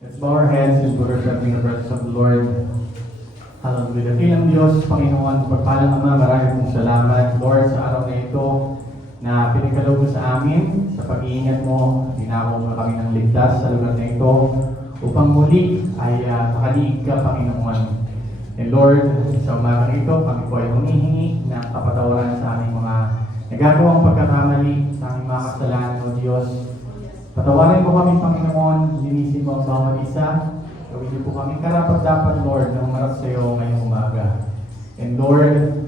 Let's bow our heads and put ourselves in the presence of the Lord. Hallelujah. Dakilang Diyos, Panginoon, pagpalang Ama, maraming pong salamat, Lord, sa araw na ito na pinagkaloob mo sa amin, sa pag-iingat mo, dinako mo kami ng ligtas sa lugar na ito, upang muli ay makaliig ka, Panginoon. And Lord, sa umagang ito, kami po ay humihingi ng kapatawaran sa aming mga nagagawang pagkakamali, sa aming mga kasalanan, O Diyos. Patawarin mo kami, Panginoon, linisin mo ang bawat isa. Gawin niyo po kami karapat-dapat, Lord, na humarap sa iyo ngayong umaga. And Lord,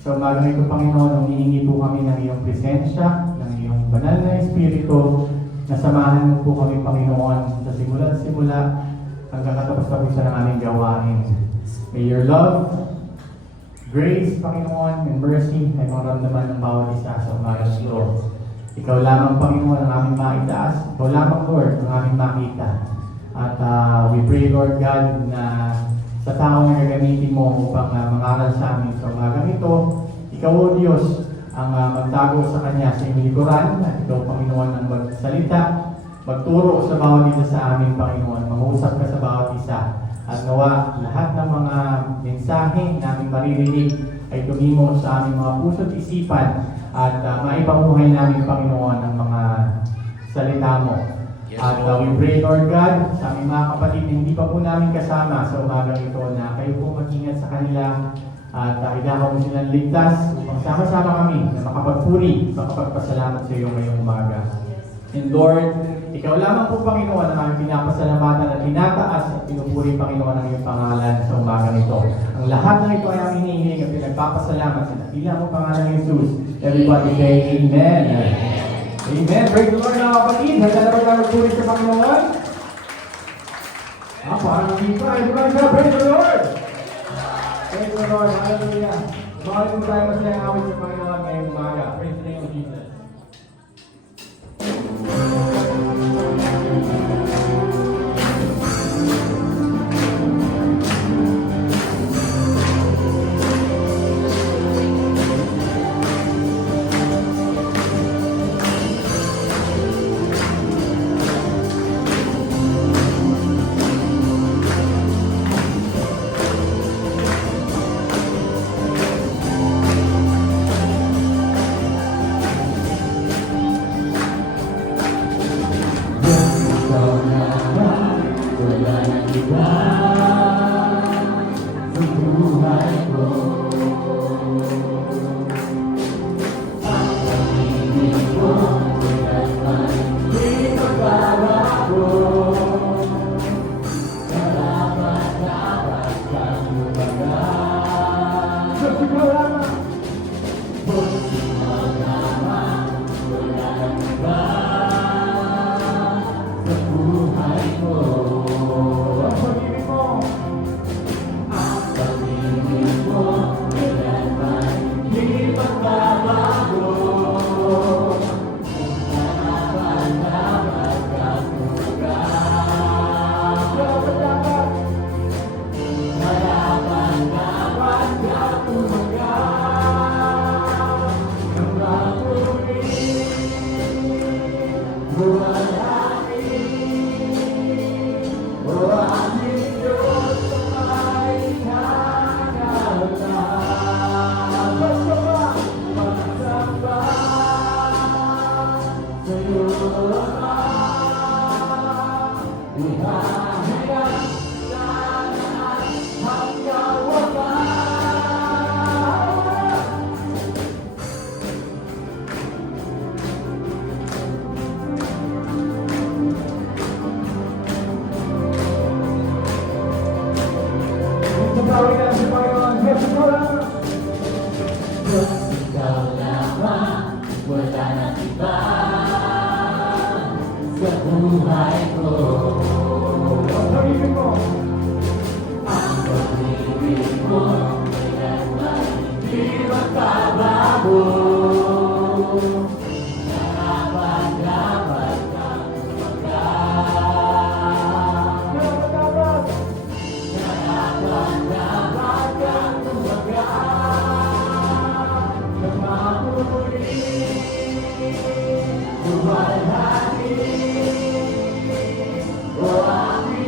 sa umaga nito, Panginoon, humihingi po kami ng iyong presensya, ng iyong banal na Espiritu, na samahan mo po kami, Panginoon, sa simula hanggang katapos-tapos ng aming gawain. May your love, grace, Panginoon, and mercy ay maramdaman ng bawat isa sa umaga nito. Ikaw lamang, Panginoon, ang aming maitaas. Ikaw lamang, Lord, ang aming makita. At we pray, Lord God, na sa tao na gagamitin mo upang mangaral sa amin sa umagang ito, ikaw, O Diyos, ang magtago sa Kanya sa iyong likuran, at ikaw, Panginoon, ang magsalita, magturo sa bawat isa sa amin, Panginoon, mangusap ka sa bawat isa. At nawa, lahat ng mga mensahe namin maririnig ay tumimo sa aming mga puso at isipan at maipamuhay namin, Panginoon, ang mga salita mo. Yes, at we pray, Lord God, sa aming mga kapatid na hindi pa po namin kasama sa umagang ito na kayo po mag-ingat sa kanila at idakaw mo silang ligtas upang sama-sama kami na makapagpuri, makapagpasalamat sa iyo ngayong umaga. And Lord, ikaw lamang po, Panginoon, ang aming pinapasalamatan at tinataas at pinupuri, Panginoon, ang iyong pangalan sa umagang ito. Ang lahat ng ito ay ang hinihiling at pinagpapasalamat sa dakila mo pangalan ng Jesus. Everybody say Amen. Amen. Praise the Lord, mga kapatid. Handa na ba tayo magpuri sa Panginoon? Parang hindi pa. Everybody say, praise the Lord. Praise the Lord. Hallelujah. Bawal mo tayo masayang awit sa Panginoon ngayong umaga. Praise the name of Jesus. Buhay hati, oh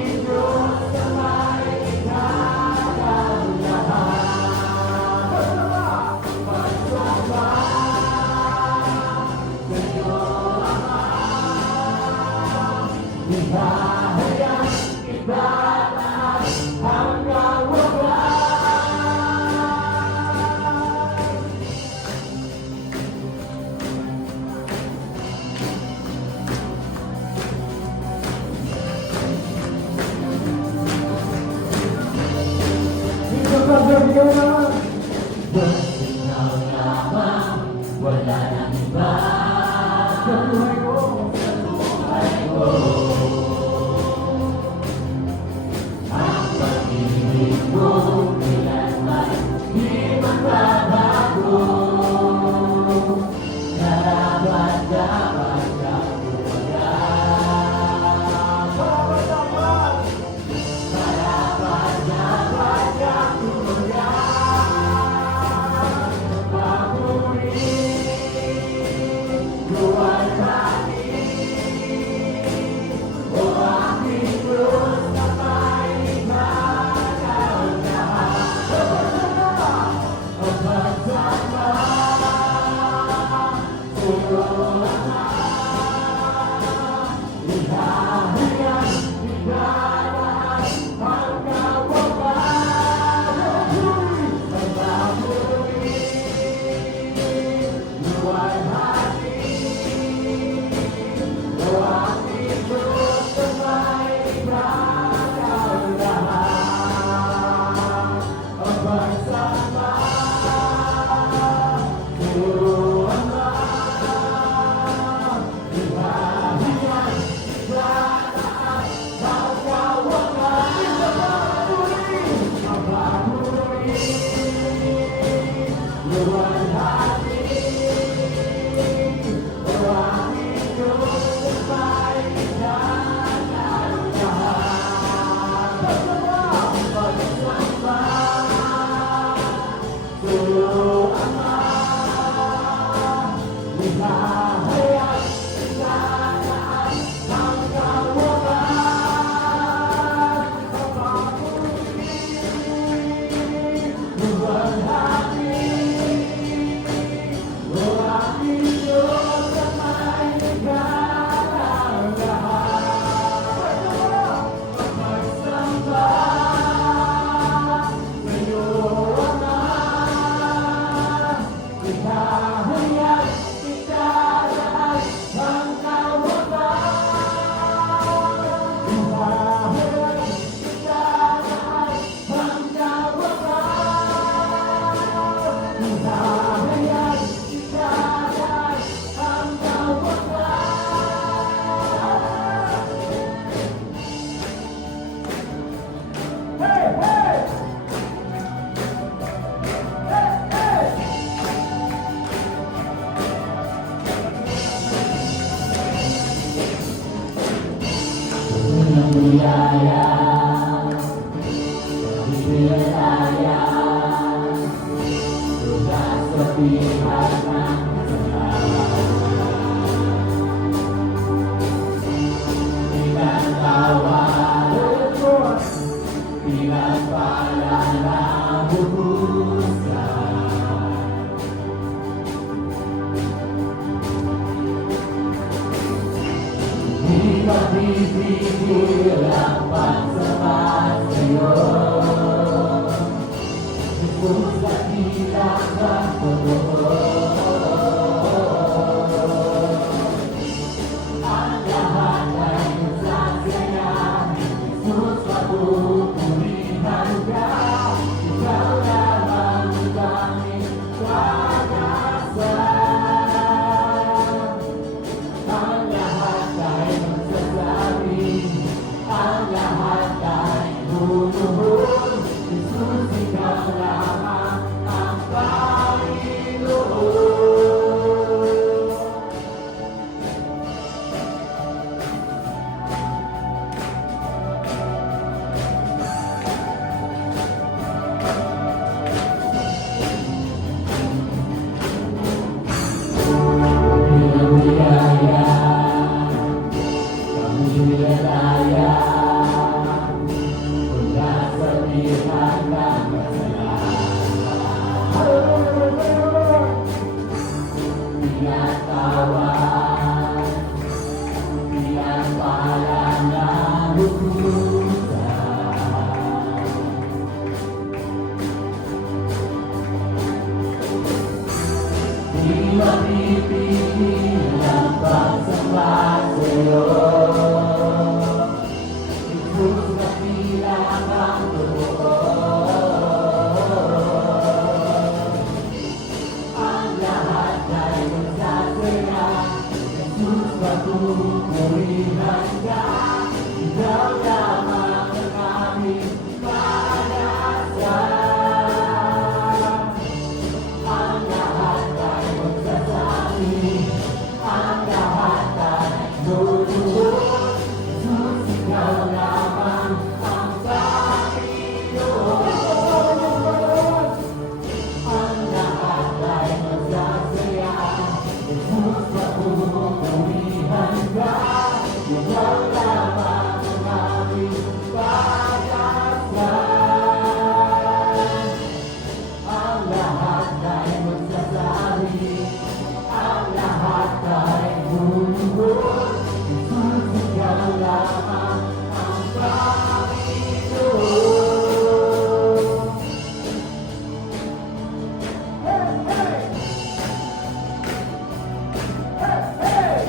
Sigaw naman! Ikaw lamang, wala nang iba. Sa buhay ko! Buhay ko, ang pag-ibig mo, kailanman di magbabago. Dapat kang tumagal. Dapat kang tumagal. Papuri, luwalhati, o aking Diyos na may magkakaroon. Ang pagsama, Pag-ibig ang pagsama sa'yo. Kung sa ilang ang totoo, ang lahat ay nagsasaya. Jesus, papupurihan ka. Ikaw lamang ang tanging pag-asa. Ang lahat ay magsasabi, ang lahat ay luluhod. Jesus, ikaw lamang ang Panginoon. Mapipigil ang pagsamba sa'yo. Jesus, kabilang ang totoo. pupurihan ka. Ikaw lamang ang aming pag-asa. Ang lahat ay magsasabi, ang lahat ay luluhod. Jesus, ikaw lamang ang Panginoon. Ang lahat ay magsasaya, Jesus, mapupurihan ka. Ikaw lamang ang aming pag-asa. Ang lahat ay magsasabi, ang lahat ay luluhod. Jesus, ikaw lamang ang Panginoon. Hey, hey! Hey, hey!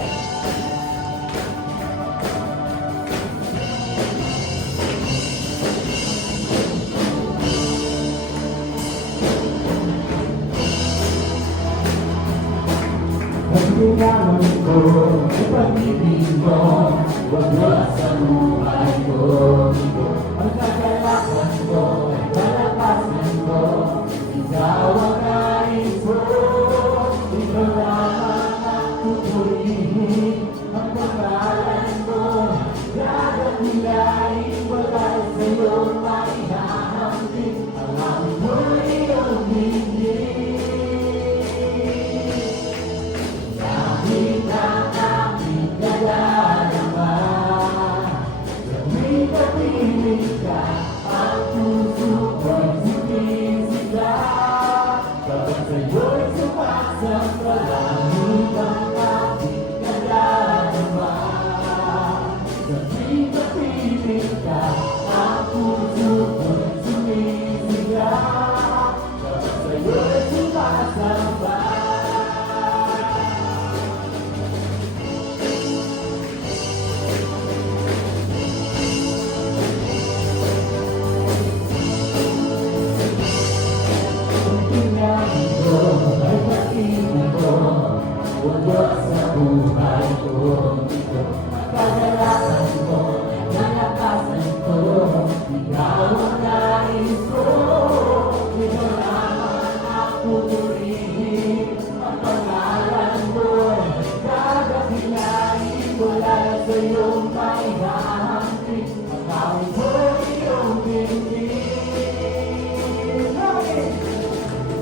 Pagkakaroon ko, ay pag-ibig mo, wagwas sa buhay ko. Ang kagalakan ko, ay kalakasan ko, ikaw ang nais ko. Ikaw lamang ang pupurihin, ang pangalan mo, gagamilain, wala sa'yo maihahambing, ang aming buhay ang bigay. Kahit ang aking nagdarama, gawin at piling ka, ang puso ko'y sumisita. Kapag sa'yo'y sumasampalangit ang aking nagdarama, gawin at piling ka, ang puso ko'y sumisita. Kapag sa'yo'y sumasampalangit. Tingnan ko ay pag-ibig ko, wagwas sa buhay ko. Ito ang kagalakan ko, nalakasan ko, ikaw ang nais ko. Ikaw lamang ang pupurihin, ang pangalan mo, gagabilain, wala sa'yo maihahambing, ang awit mo'y iyong bibig.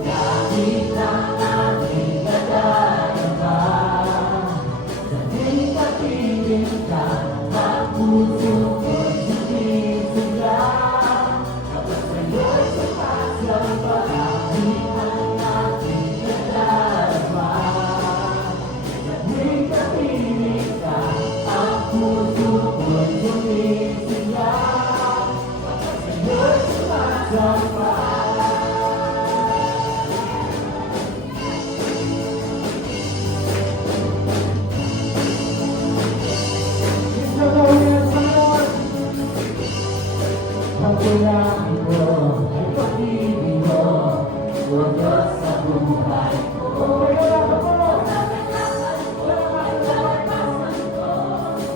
Kahit ang aking nadarama, sa'yo'y papiling ka, ang puso ko'y sumisila. Kapag sa'yo'y sumasamba, kahit ang aking nadarama, sa'yo'y papiling ka, ang puso ko'y sumisila. Kapag sa'yo'y sumasamba. Pagkakaroon ko, ay pag-ibig mo, wagwas sa buhay ko.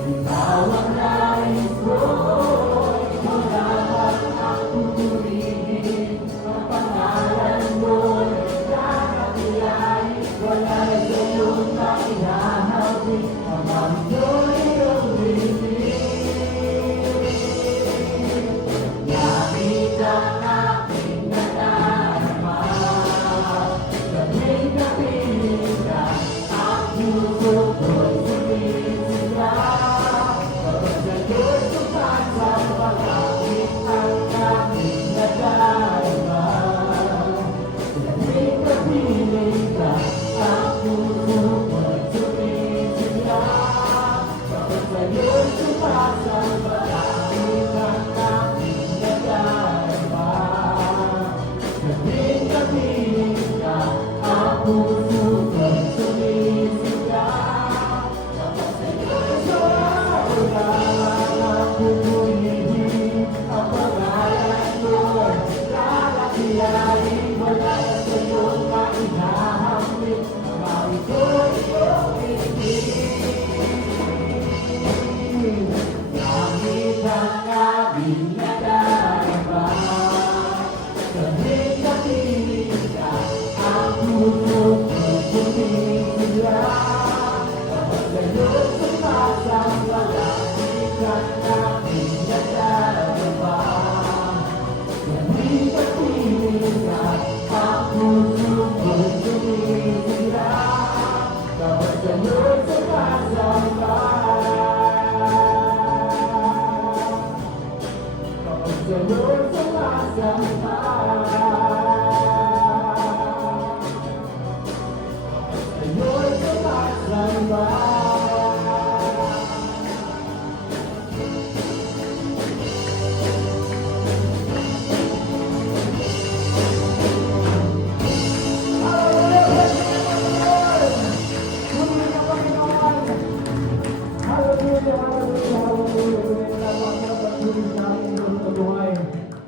Ikaw ang nais ko, ikaw lamang ang pupurihin, ang pangalan mo'y gagabilain, wala sa'yong maihahambing, ang aming mo'y iyong bibig. Kahit Sa'yo'y sumasamba. Kapag sa'yo'y sumasamba. Sa'yo'y sumasamba.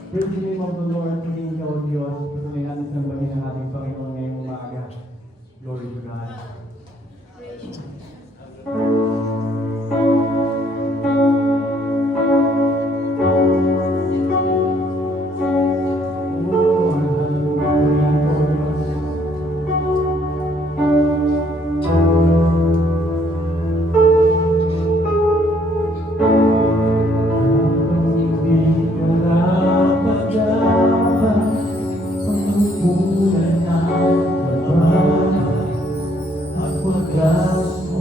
Praise the name of the Lord, King of Diyos, patuloy ng bagay ng ating Panginoon ngayong umaga. Glory to God. Oh, hallelujah, O Diyos. Hindi karapat-dapat pagkukulan ng pagmamahal at wagas mo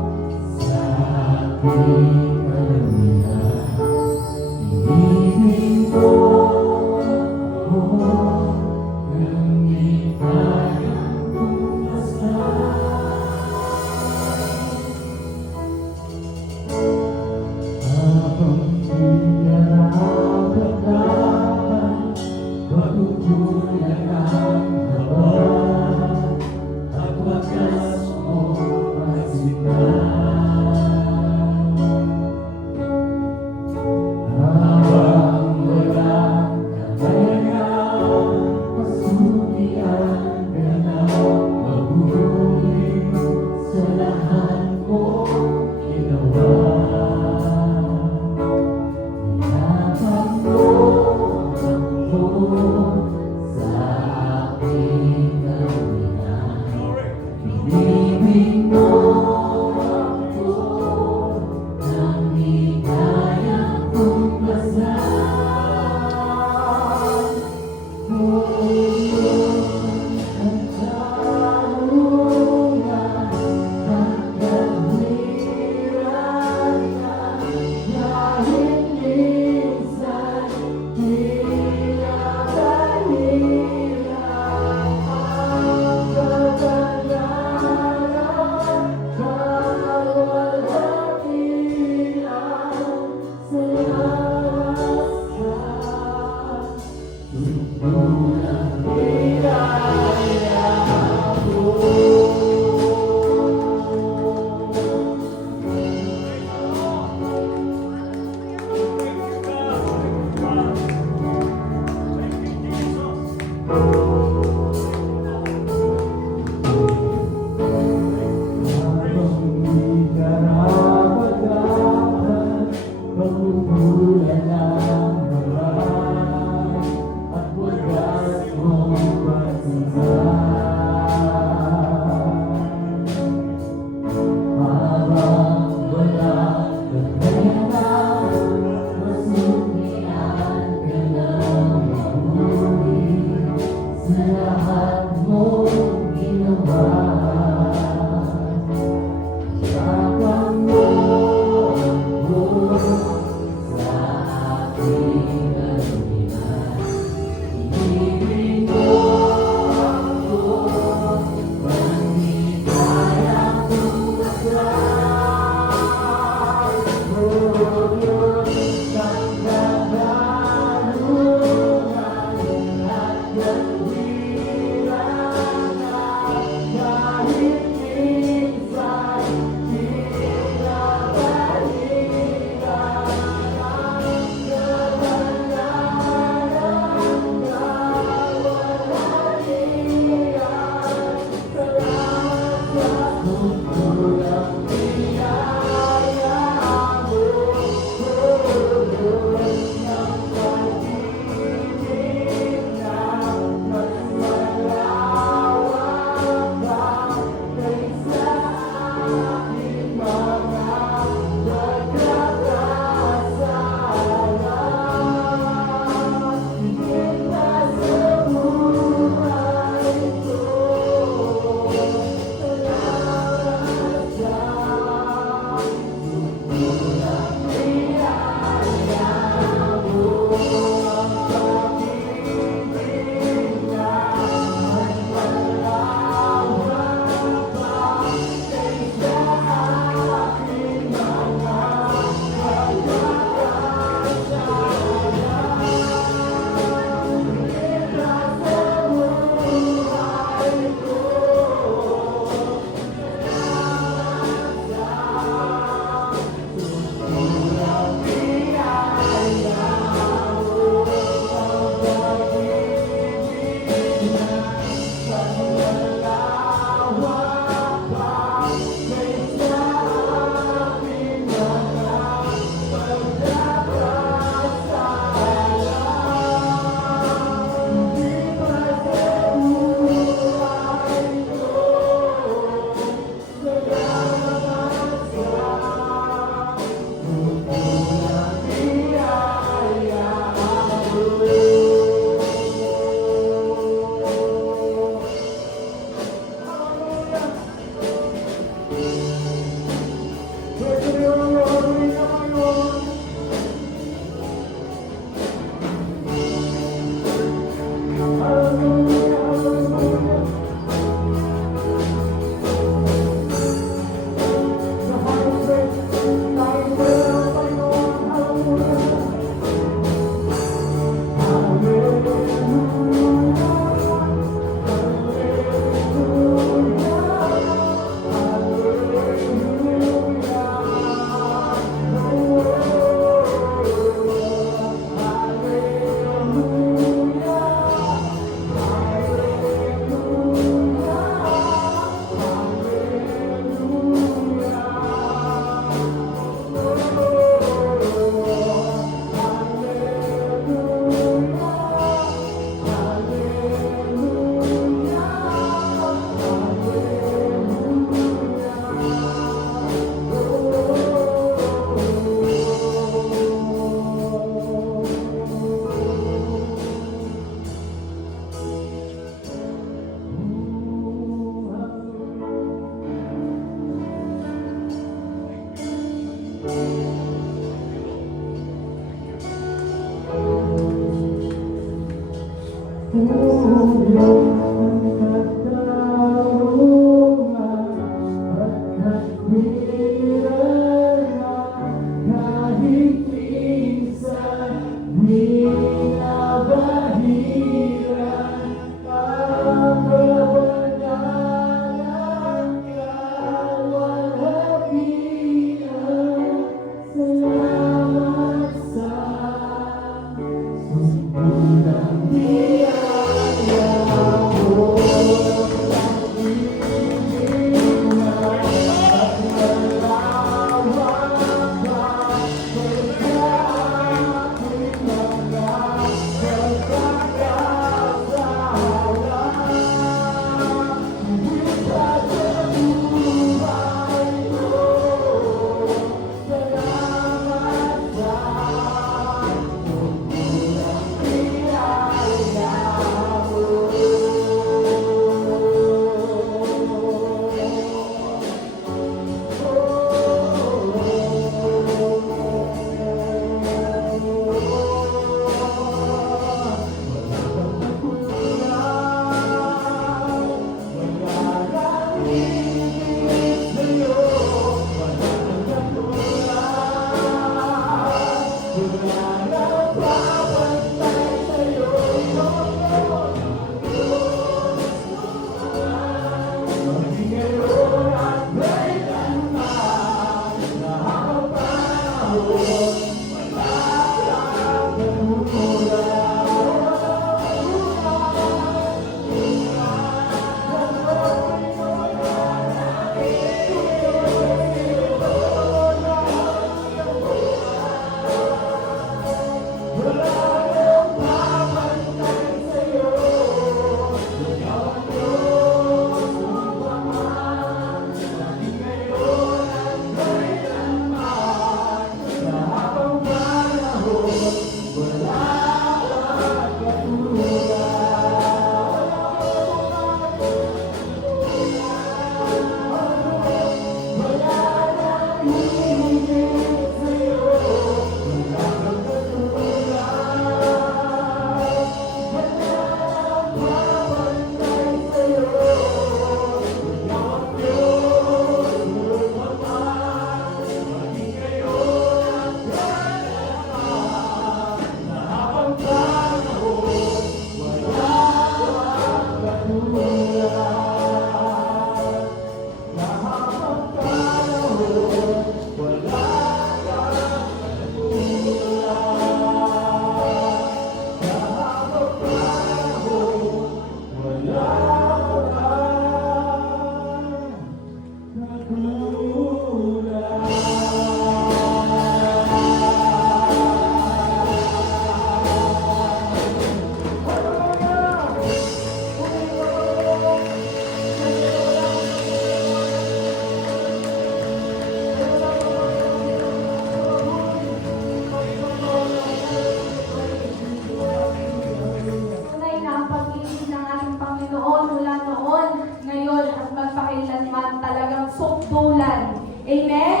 Tunay na ang pag-ibig ng ating Panginoon mula noon, ngayon at magpakailanman talagang sukdulan. Amen?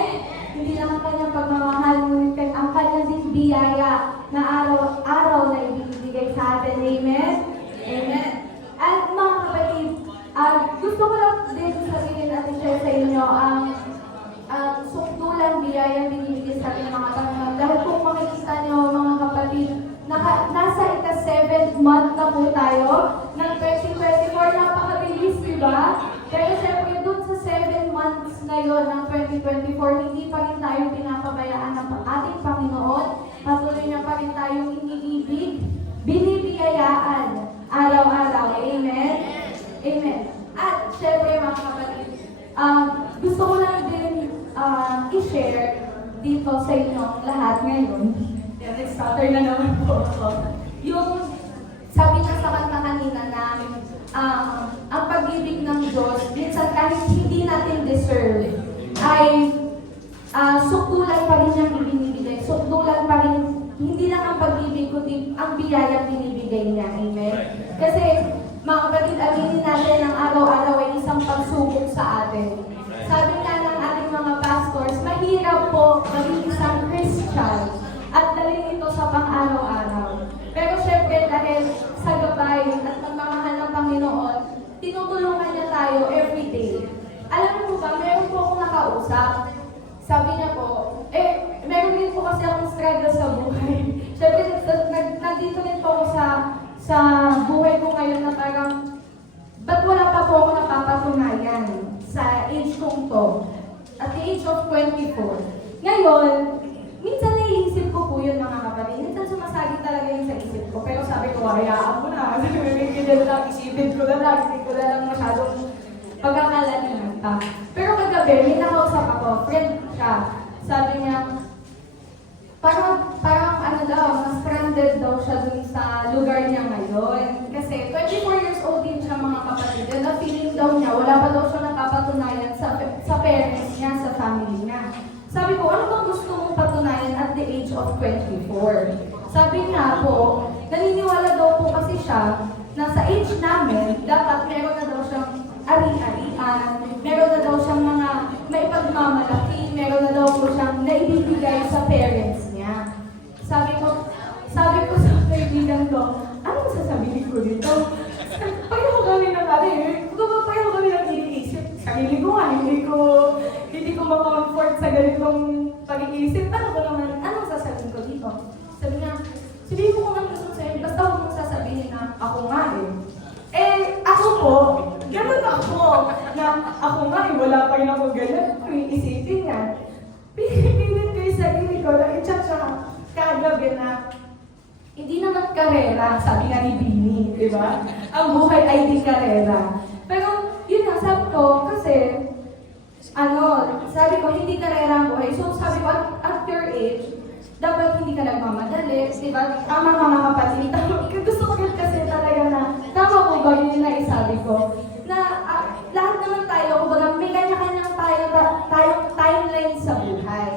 Hindi lang ang kanyang pagmamahal, ngunit ang kanyang din biyaya na araw-araw na ibibigay sa atin. Amen? Amen. At mga kapatid, gusto ko lang din sabihin at i-share sa inyo ang sukdulan biyaya binibigay sa ating mga Panginoon. Dahil kung makikita nyo mga kapatid, nasa ika-7th month na po tayo ng 2024. Napakabilis, di ba? Pero syempre, dun sa 7 months ngayon ng 2024, hindi pa rin tayo pinapabayaan ng ating Panginoon. Patuloy na pa rin tayong iniibig, binibiyayaan araw-araw. Amen? Amen. At syempre, mga kapatid, gusto ko lang din i-share dito sa inyong lahat ngayon. Starter na naman po ako. Yung sabi niya sa kanta kanina na ang pag-ibig ng Diyos, minsan kahit hindi natin deserve, ay sukdulan pa rin niyang ibinibigay. Sukdulan pa rin, hindi lang ang pag-ibig, kundi ang biyaya binibigay niya. Amen? Kasi, mga kapatid, aminin natin ang araw-araw ay isang pagsubok sa atin. Sabi nga ng ating mga pastors, mahirap po maging isang Christian at dalhin ito sa pang-araw-araw. Pero syempre dahil sa gabay at kausap. Sabi niya po, meron din po kasi akong struggle sa buhay. Siyempre, nandito din po ako sa buhay ko ngayon na parang, ba't wala pa po ako napapatunayan sa age kong to? At the age of 24. Ngayon, minsan naiisip ko po yun mga kapatid. Minsan sumasagi talaga yun sa isip ko. Pero sabi ko, hayaan mo na. Sabi ko lang, isipin ko na lang. Hindi ko na lang masyadong pagkakalalihan pa. Pero kagabi, may nakausap ako. Friend siya. Sabi niya, parang ano daw, na-stranded daw siya dun sa lugar niya ngayon. Kasi 24 years old din siya mga kapatid. And the feeling daw niya, wala pa daw siya napapatunayan sa parents niya, sa family niya. Sabi ko, ano bang gusto mong patunayan at the age of 24? Sabi niya po, naniniwala daw po kasi siya na sa age namin, dapat meron na daw siyang ari-arian, meron na daw siyang mga maipagmamalaki, meron na daw po siyang naibibigay sa parents niya. Sabi ko sa kaibigan ko, anong sasabihin ko dito? Pareho kami na pareho kami na iniisip. Sarili ko nga, hindi ko ma-comfort sa ganitong pag-iisip. Anong sasabihin ko dito? Sabi niya, sabihin ko kung ano gusto sa'yo, basta huwag mong sasabihin na ako nga ako po, ganun ako, na ako nga wala pa rin ako ganun, kung iisipin niya. Pinipilit ko yung sarili ko na i-chat siya kagabi na hindi naman karera, sabi nga ni Bini, di ba? Ang buhay ay di karera. Pero yun nga, sabi ko, kasi sabi ko, hindi karera ang buhay. So sabi ko, at your age, dapat hindi ka nagmamadali, di ba? Tama mga kapatid. Gusto ko kasi talaga na, tama po ba yun na isabi ko, na lahat naman tayo, kumbaga may kanya-kanyang tayong timeline sa buhay.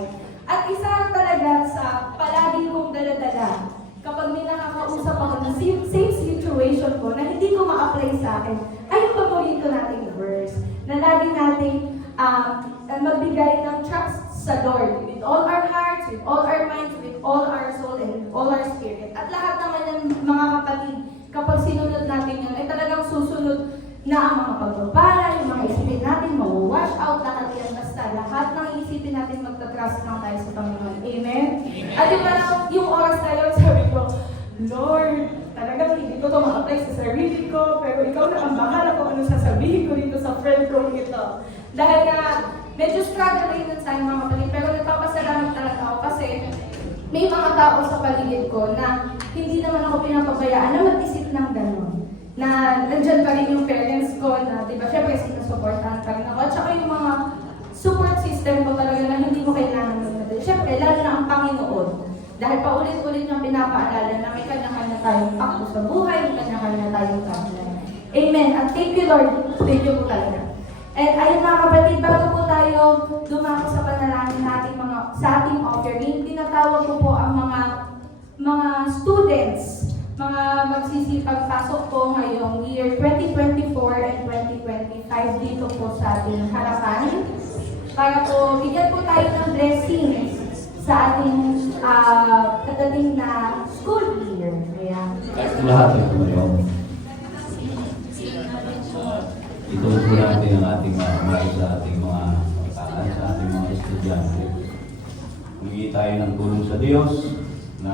At isa talaga sa palagi kong daladala, kapag may nakakausap ako ng same situation ko na hindi ko ma-apply sa akin, ay yung paborito nating verse, na lagi nating magbigay ng trust sa Lord with all our hearts, with all our minds, with all our soul, and with all our spirit. At lahat naman ng mga kapatid, kapag sinunod natin yun, ay talagang susunod na ang mga pagpapala, yung mga isipin natin, mawawash out lahat yan. Basta lahat ng isipin natin, magta-trust lang tayo sa Panginoon. Amen? At yung parang yung oras tayo, sabi ko, Lord, talagang hindi ko ito ma-apply sa sarili ko, pero ikaw na ang bahala kung ano sasabihin ko dito sa friend ko ito. Dahil nga, medyo struggle rin sa mga kapatid, pero nagpapasalamat talaga ako kasi may mga tao sa paligid ko na hindi naman ako pinapabayaan na mag-isip ng gano'n. Na nandyan pa rin yung parents ko na, di ba, syempre sinusuportahan pa rin ako. At saka yung mga support system ko talaga na hindi mo kailangan magdadali. Syempre, lalo na ang Panginoon. Dahil paulit-ulit niyang pinapaalala na may kanya-kanya tayong pakto sa buhay, may kanya-kanya tayong timeline. Amen. At thank you, Lord. Thank you po talaga. And ayun mga kapatid, bago po tayo dumako sa panalangin natin sa ating offering, tinatawag ko po ang mga students, mga magsisipag pasok po ngayong year 2024 and 2025 dito po sa ating harapan para po bigyan po tayo ng blessings sa ating kadating na school year. Ayan. Lahat ay tumayo. Ituloy po natin ang ating sa ating mga pagkakaan, sa ating mga estudyante. Humingi tayo ng tulong sa Diyos na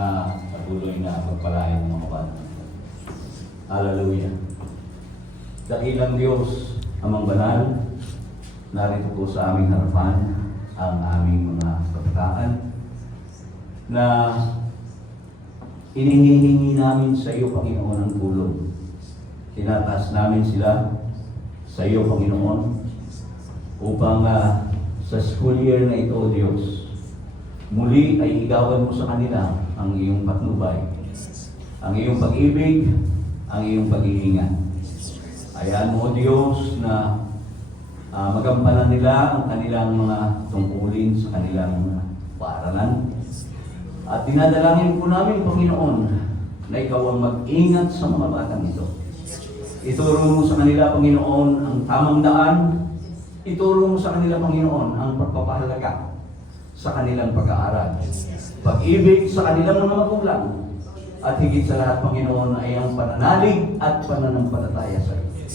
patuloy na pagpalain ng mga bata. Hallelujah. Dakilang Diyos, Amang Banal, narito po sa aming harapan ang aming mga kapatakan na inihihingi namin sa iyo, Panginoon, ang tulong. Tinataas namin sila sa iyo, Panginoon, upang sa school year na ito, O Diyos, muli ay igawan mo sa kanila ang iyong patnubay, ang iyong pag-ibig, ang iyong pag-iingat. Hayaan mo, O Diyos, na magampanan nila ang kanilang mga tungkulin sa kanilang mga paaralan. At dinadalangin po namin, Panginoon, na ikaw ang mag-ingat sa mga batang ito. Ituro mo sa kanila, Panginoon, ang tamang daan. Ituro mo sa kanila, Panginoon, ang pagpapahalaga sa kanilang pag-aaral. Pag-ibig sa kanilang mga magulang. At higit sa lahat, Panginoon, ay ang pananalig at pananampalataya sa iyo.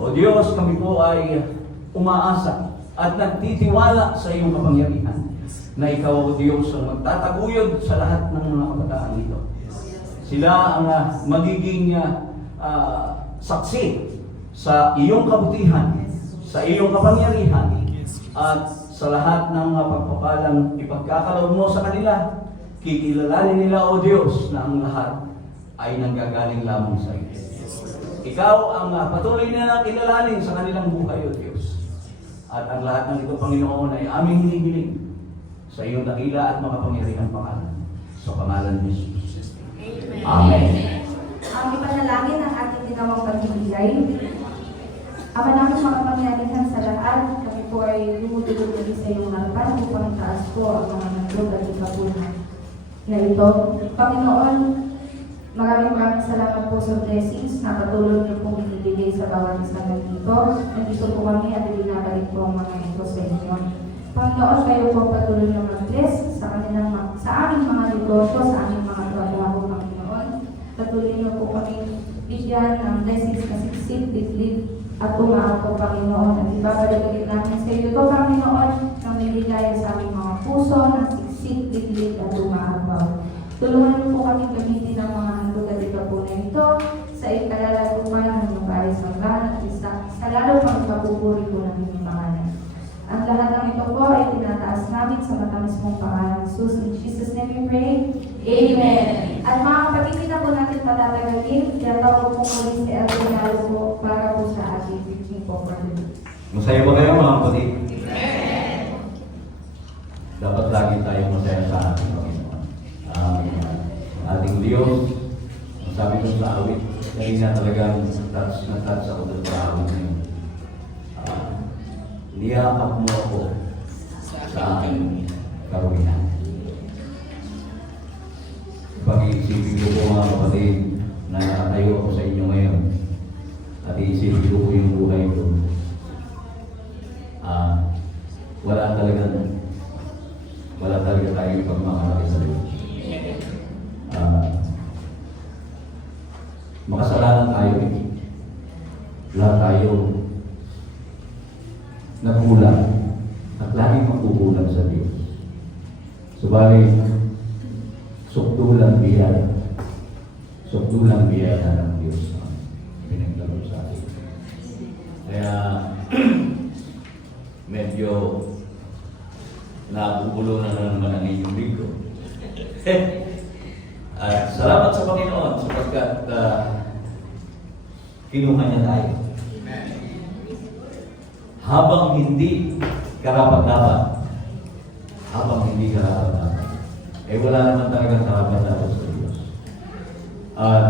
O Diyos, kami po ay umaasa at nagtitiwala sa iyong kapangyarihan na ikaw, O Diyos, ang magtataguyod sa lahat ng mga kabataan nito. Sila ang magiging saksi sa iyong kabutihan, sa iyong kapangyarihan, at sa lahat ng pagpapalang ipagkakalob mo sa kanila. Kikilalanin nila, O Diyos, na ang lahat ay nanggagaling lamang sa iyo. Ikaw ang patuloy na kilalanin sa kanilang buhay, O Diyos. At ang lahat ng ito, Panginoon, ay aming hinihiling sa iyong dakila at makapangyarihang pangalan. Sa pangalan ni Jesus. Amen. Ang ipanalangin ng ating ginawang pagbibigay. Ama namin makapangyarihan sa lahat, kami po ay lumutulog sa iyong harapan upang taas po ang mga nandog at ikapunan na ito. Panginoon, maraming salamat po sa blessings na patuloy niyo pong binibigay sa bawat isang dito. Nandito po kami at binabalik po ang mga ito sa inyo. Panginoon, kayo po patuloy na mag-bless sa aming mga negosyo, sa aming mga trabaho, Panginoon. Patuloy niyo po kami bigyan ng blessings na siksik, litlib, at umaang po, Panginoon. At ibabalik ulit namin sa iyo ito, Panginoon, na may ligaya sa aming mga puso, ng siksik, litlib, at umaang po. Tulungan niyo po kami gamitin ang mga handog at ikapunan ito sa ikalalagupan ng mga sambahan at sa lalo pang papupuri po ng inyong pangalan. Ang lahat ng ito po ay tinataas namin sa matamis mong pangalan, Jesus. In Jesus' name we pray. Amen. At mga kapatid, hindi na po natin patatagalin. Tinatawag po muli si Elton Lalo po para po sa ating preaching po for the week. Masaya ba kayo, mga kapatid? Dapat lagi tayo masaya sa ating Panginoon. Ang ating Diyos, ang sabi ko sa awit, kanina talagang touch ako doon sa awit na yun. Niyakap mo ako sa aking karumihan. Pag-iisipin ko po, mga kapatid, na nakatayo ako sa inyo ngayon at iisipin ko po yung buhay ko. Wala talaga tayo pagmamalaki sa Diyos. Makasalanan tayo. Lahat tayo nagkulang at laging magkukulang sa Diyos. Subalit, sukdulang biyaya ng Diyos ang pinaglaro sa atin. Kaya, medyo nabubulo na naman ang inyong linggo. At salamat sa Panginoon sapagkat kinuha niya tayo. Habang hindi karapat-dapat, wala naman talagang karapat-dapat sa Diyos. At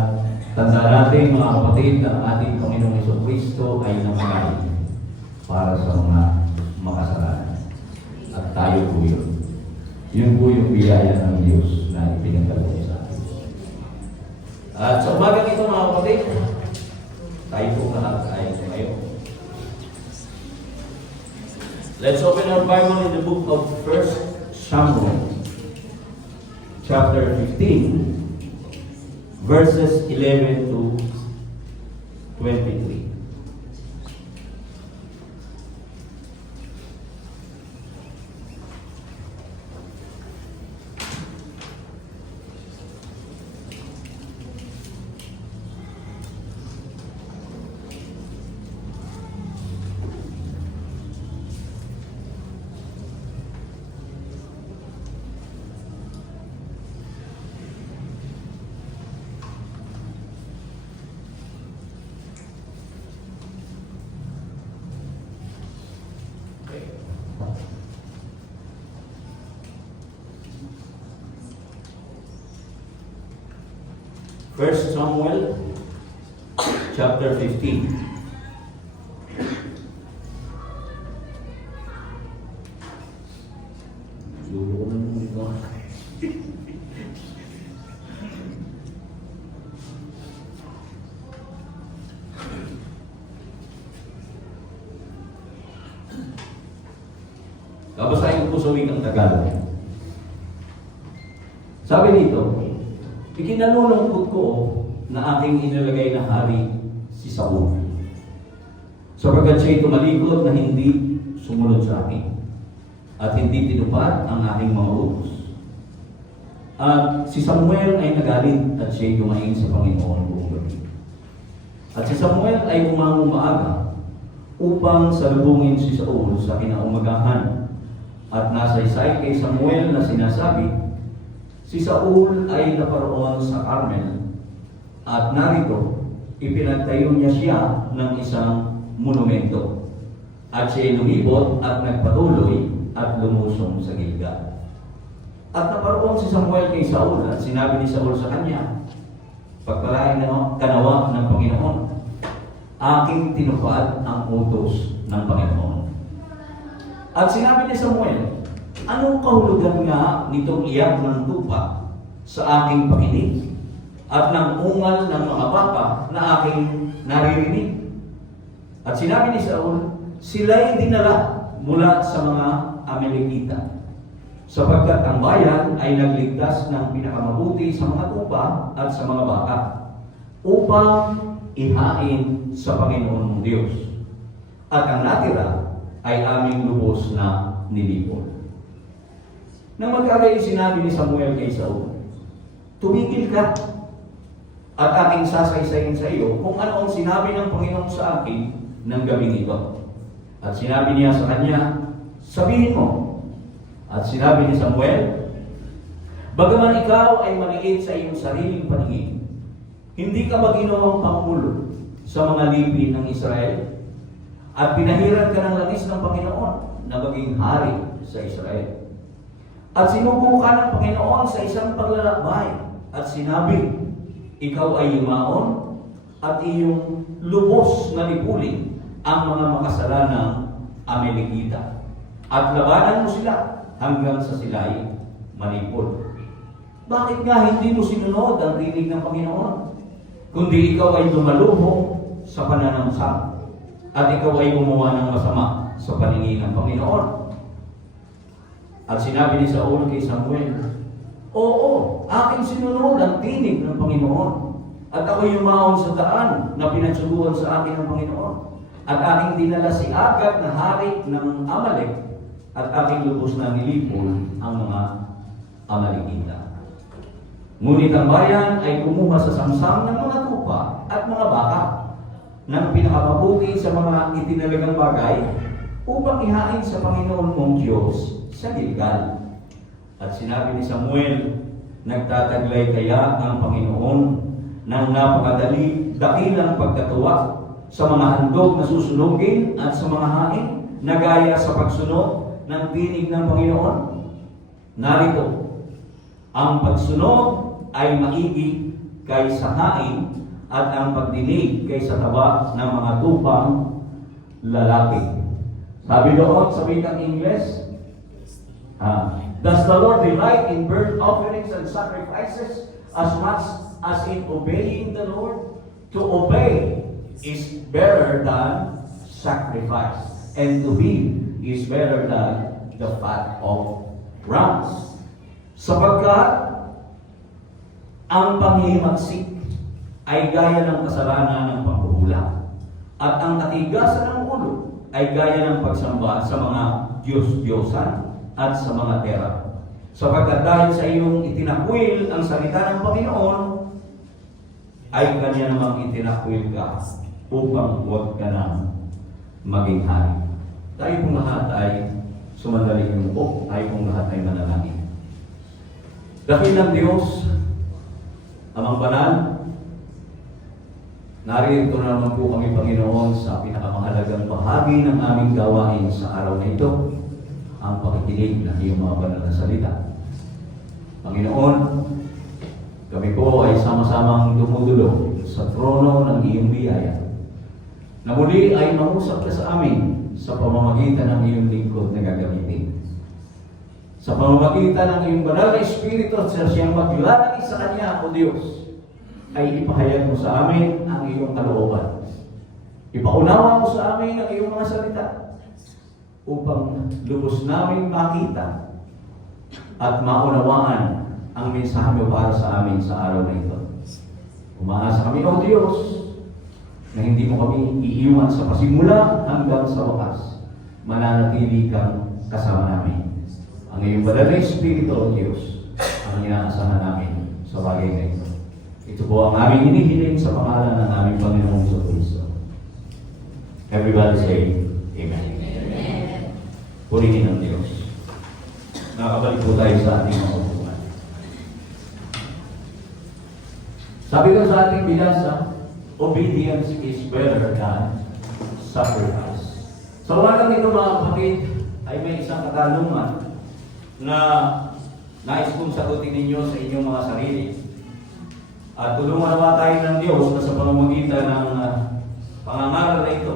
tandaan natin, mga kapatid, na ang ating Panginoong Jesucristo ay namatay para sa mga makasalanan. At tayo po yun. Yun po yung biyaya ng Diyos na ipinagkaloob sa atin. At sa umagang ito, mga kapatid, tayo po lahat ay tumayo. Let's open our Bible in the book of 1 Samuel, chapter 15, verses 11 to 23. First Samuel, chapter 15. Lulo na mo ito. Babasahin ko po sa wikang Tagalog. Sabi dito, ikinalulungkot ko na aking inilagay na hari si Saul, sapagkat siya'y tumalikod na hindi sumunod sa akin at hindi tinupad ang aking mga utos. At si Samuel ay nagalit at siya'y dumaing sa Panginoon buong gabi. At si Samuel ay bumangon maaga upang salubungin si Saul sa kinaumagahan. At nasaysay kay Samuel na sinasabi, si Saul ay naparoon sa Carmel at narito ipinagtayo niya siya ng isang monumento. At siya'y lumibot at nagpatuloy at lumusong sa Gilgal. At naparoon si Samuel kay Saul at sinabi ni Saul sa kanya, pagpalain kanawa ng Panginoon, aking tinupad ang utos ng Panginoon. At sinabi ni Samuel, anong kahulugan nga nitong iyak ng tupa sa aking pakinig at ng ungal ng mga baka na aking naririnig? At sinabi ni Saul, sila'y dinala mula sa mga Amalekita, sapagkat ang bayan ay nagligtas ng pinakamabuti sa mga tupa at sa mga baka upang ihain sa Panginoon mong Diyos. At ang natira ay aming lubos na nilipol. Nang magkagayon sinabi ni Samuel kay Saul, tumigil ka at aking sasaysayin sa iyo kung ano ang sinabi ng Panginoon sa akin ng gabing ito. At sinabi niya sa kanya, sabihin mo. At sinabi ni Samuel, bagaman ikaw ay maliit sa iyong sariling paningin, hindi ka ba ginawang pangulo sa mga lipi ng Israel? At pinahiran ka ng langis ng Panginoon na maging hari sa Israel. At sinubo ka ng Panginoon sa isang paglalakbay at sinabi, ikaw ay yumaon at iyong lubos na lipulin ang mga makasalanang Amalekita. At labanan mo sila hanggang sa sila'y manipol. Bakit nga hindi mo sinunod ang tinig ng Panginoon? Kundi ikaw ay lumaluho sa pananamsam at ikaw ay gumawa ng masama sa paningin ng Panginoon. At sinabi ni Saul kay Samuel, oo, aking sinunod ang tinig ng Panginoon at ako'y yumaon sa daan na pinagsuguan sa akin ng Panginoon at aking dinala si Agag na hari ng Amalek at aking lubos na nilipol ang mga Amalekita. Ngunit ang bayan ay kumuha sa samsam ng mga tupa at mga baka ng pinakamabuti sa mga itinalagang bagay upang ihain sa Panginoon mong Diyos sa Gilgal. At sinabi ni Samuel, nagtataglay kaya ang Panginoon ng dakilang pagkatuwa sa mga handog na susunugin at sa mga hain na gaya sa pagsunod ng tinig ng Panginoon? Narito, ang pagsunod ay maigi kaysa hain at ang pagdinig kaysa taba ng mga tupang lalaki. Sabi doon sa wikang Ingles, does the Lord delight in burnt offerings and sacrifices as much as in obeying the Lord? To obey is better than sacrifice, and to be is better than the fat of rams. Sapagkat ang panghihimagsik ay gaya ng kasalanan ng paghuhula, at ang katigasan ng ulo ay gaya ng pagsamba sa mga Diyos-Diyosan at sa mga tera. Sapagkat dahil sa iyong itinakwil ang salita ng Panginoon, ay kanya namang itinakwil ka upang huwag ka nang maging hari. Tayo pong lahat ay sumandaling yungko, tayo pong lahat ay manalangin. Dakilang Diyos, Amang Banal, narito na naman po kami, Panginoon, sa pinakamahalagang bahagi ng aming gawain sa araw na ito, ang pakikinig ng iyong mga banal na salita. Panginoon, kami po ay sama-samang dumudulog sa trono ng iyong biyaya, na muli ay mangusap ka sa amin sa pamamagitan ng iyong lingkod na gagamitin. Sa pamamagitan ng iyong banal na Espiritu at sa siyang maglalagay sa Kanya, O Diyos, ay ipahayag mo sa amin ang iyong kalooban. Ipaunawa mo sa amin ang iyong mga salita upang lubos namin makita at maunawaan ang mensahe mo para sa amin sa araw na ito. Umaasa kami, O Diyos, na hindi mo kami iiwan sa pasimula hanggang sa wakas. mananatili kang kasama namin. Ang iyong banal na Espiritu, O Diyos, ang inaasahan namin sa bagay na ito. Ito po ang aming hinihiling sa pangalan ng aming Panginoong Kristo. Everybody say, Amen. Amen. Purihin ang Diyos. Nakabalik po tayo sa ating mga upuan. Sabi ko sa ating binasa, obedience is better than sacrifice. Sa umagang ito mga kapatid, ay may isang katanungan na nais kong sagutin ninyo sa inyong mga sarili. At tulungan naman tayo ng Diyos na sa pamamagitan ng pangangaral na ito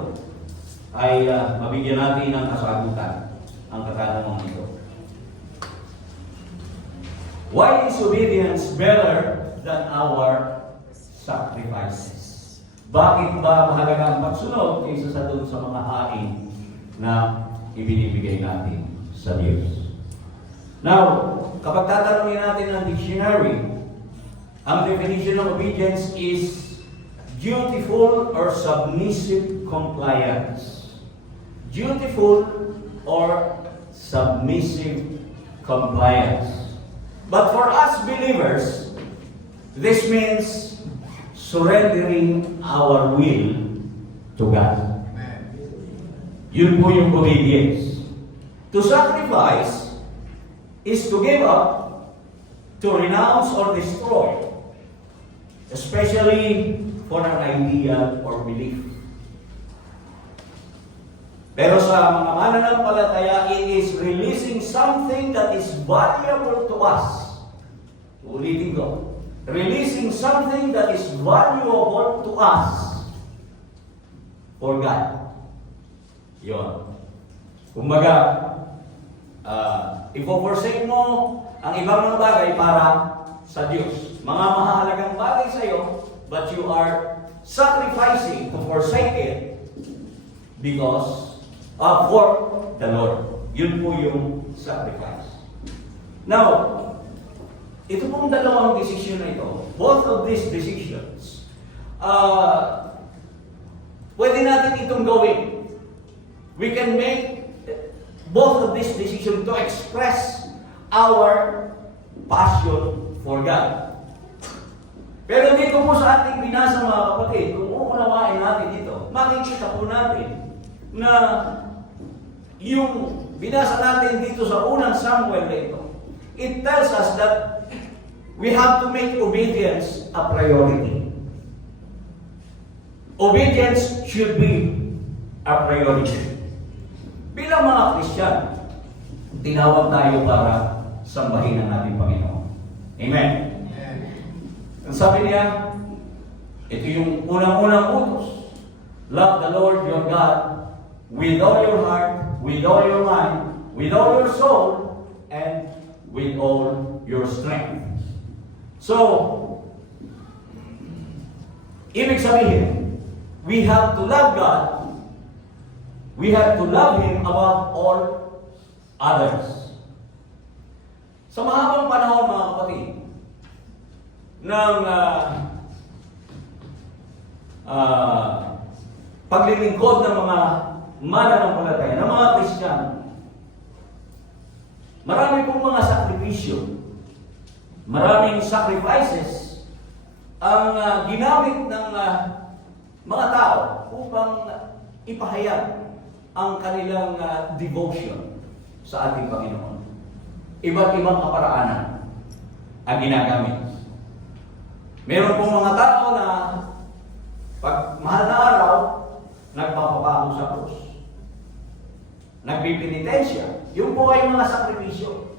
ay mabigyan natin ng kasagutan ang katanungan ito. Why is obedience better than our sacrifices? Bakit ba mahalaga ang pagsunod kaysa sa doon sa mga hain na ibinibigay natin sa Diyos? Now, kapag tatanungin natin ang dictionary, ang definition of obedience is dutiful or submissive compliance. Dutiful or submissive compliance. But for us believers, this means surrendering our will to God. Yun po yung obedience. To sacrifice is to give up, to renounce or destroy, especially for an idea or belief. Pero sa mga mananampalataya, it is releasing something that is valuable to us. Ulitin ko. Releasing something that is valuable to us for God. Yun. Kumbaga, ipo-forsake mo ang ibang mga bagay para sa Diyos. Mga mahalagang bagay sa iyo, but you are sacrificing to forsake it because for the Lord. Yun po yung sacrifice. Now, ito pong dalawang decision na ito, both of these decisions, pwede natin itong gawin. We can make both of these decisions to express our passion for God. Pero dito po sa ating binasa mga kapatid, kung uunawain natin ito, makikita po natin na yung binasa natin dito sa unang Samuel na ito, it tells us that we have to make obedience a priority. Obedience should be a priority. Bilang mga Christian, tinawag tayo para sambahin ang ating Panginoon. Amen? Ang sabi niya, ito yung unang-unang utos. Love the Lord your God with all your heart, with all your mind, with all your soul, and with all your strength. So, ibig sabihin, we have to love God. We have to love Him above all others. Sa mahabang panahon, mga kapatid, ng paglilingkod ng mga mananampalataya, ng mga Kristiyano, marami pong mga sakripisyo, maraming sacrifices ang ginamit ng mga tao upang ipahayag ang kanilang devotion sa ating Panginoon. Iba't ibang kaparaanan ang ginagamit. Meron pong mga tao na pag mahal na araw, nagpapapako sa krus. Nagpipinitensya. Yung po ay mga sakripisyo.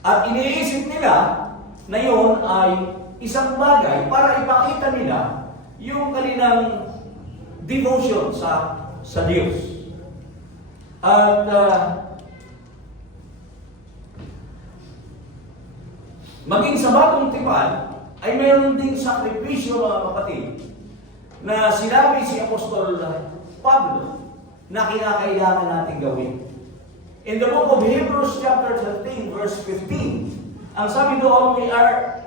At iniisip nila na yun ay isang bagay para ipakita nila yung kanilang devotion sa Diyos. At maging sa bagong tipan ay mayroon ding sakripisyo, mga kapatid, na sinabi si Apostol Pablo na kinakailangan natin gawin. In the book of Hebrews chapter 13 verse 15, ang sabi doon, we are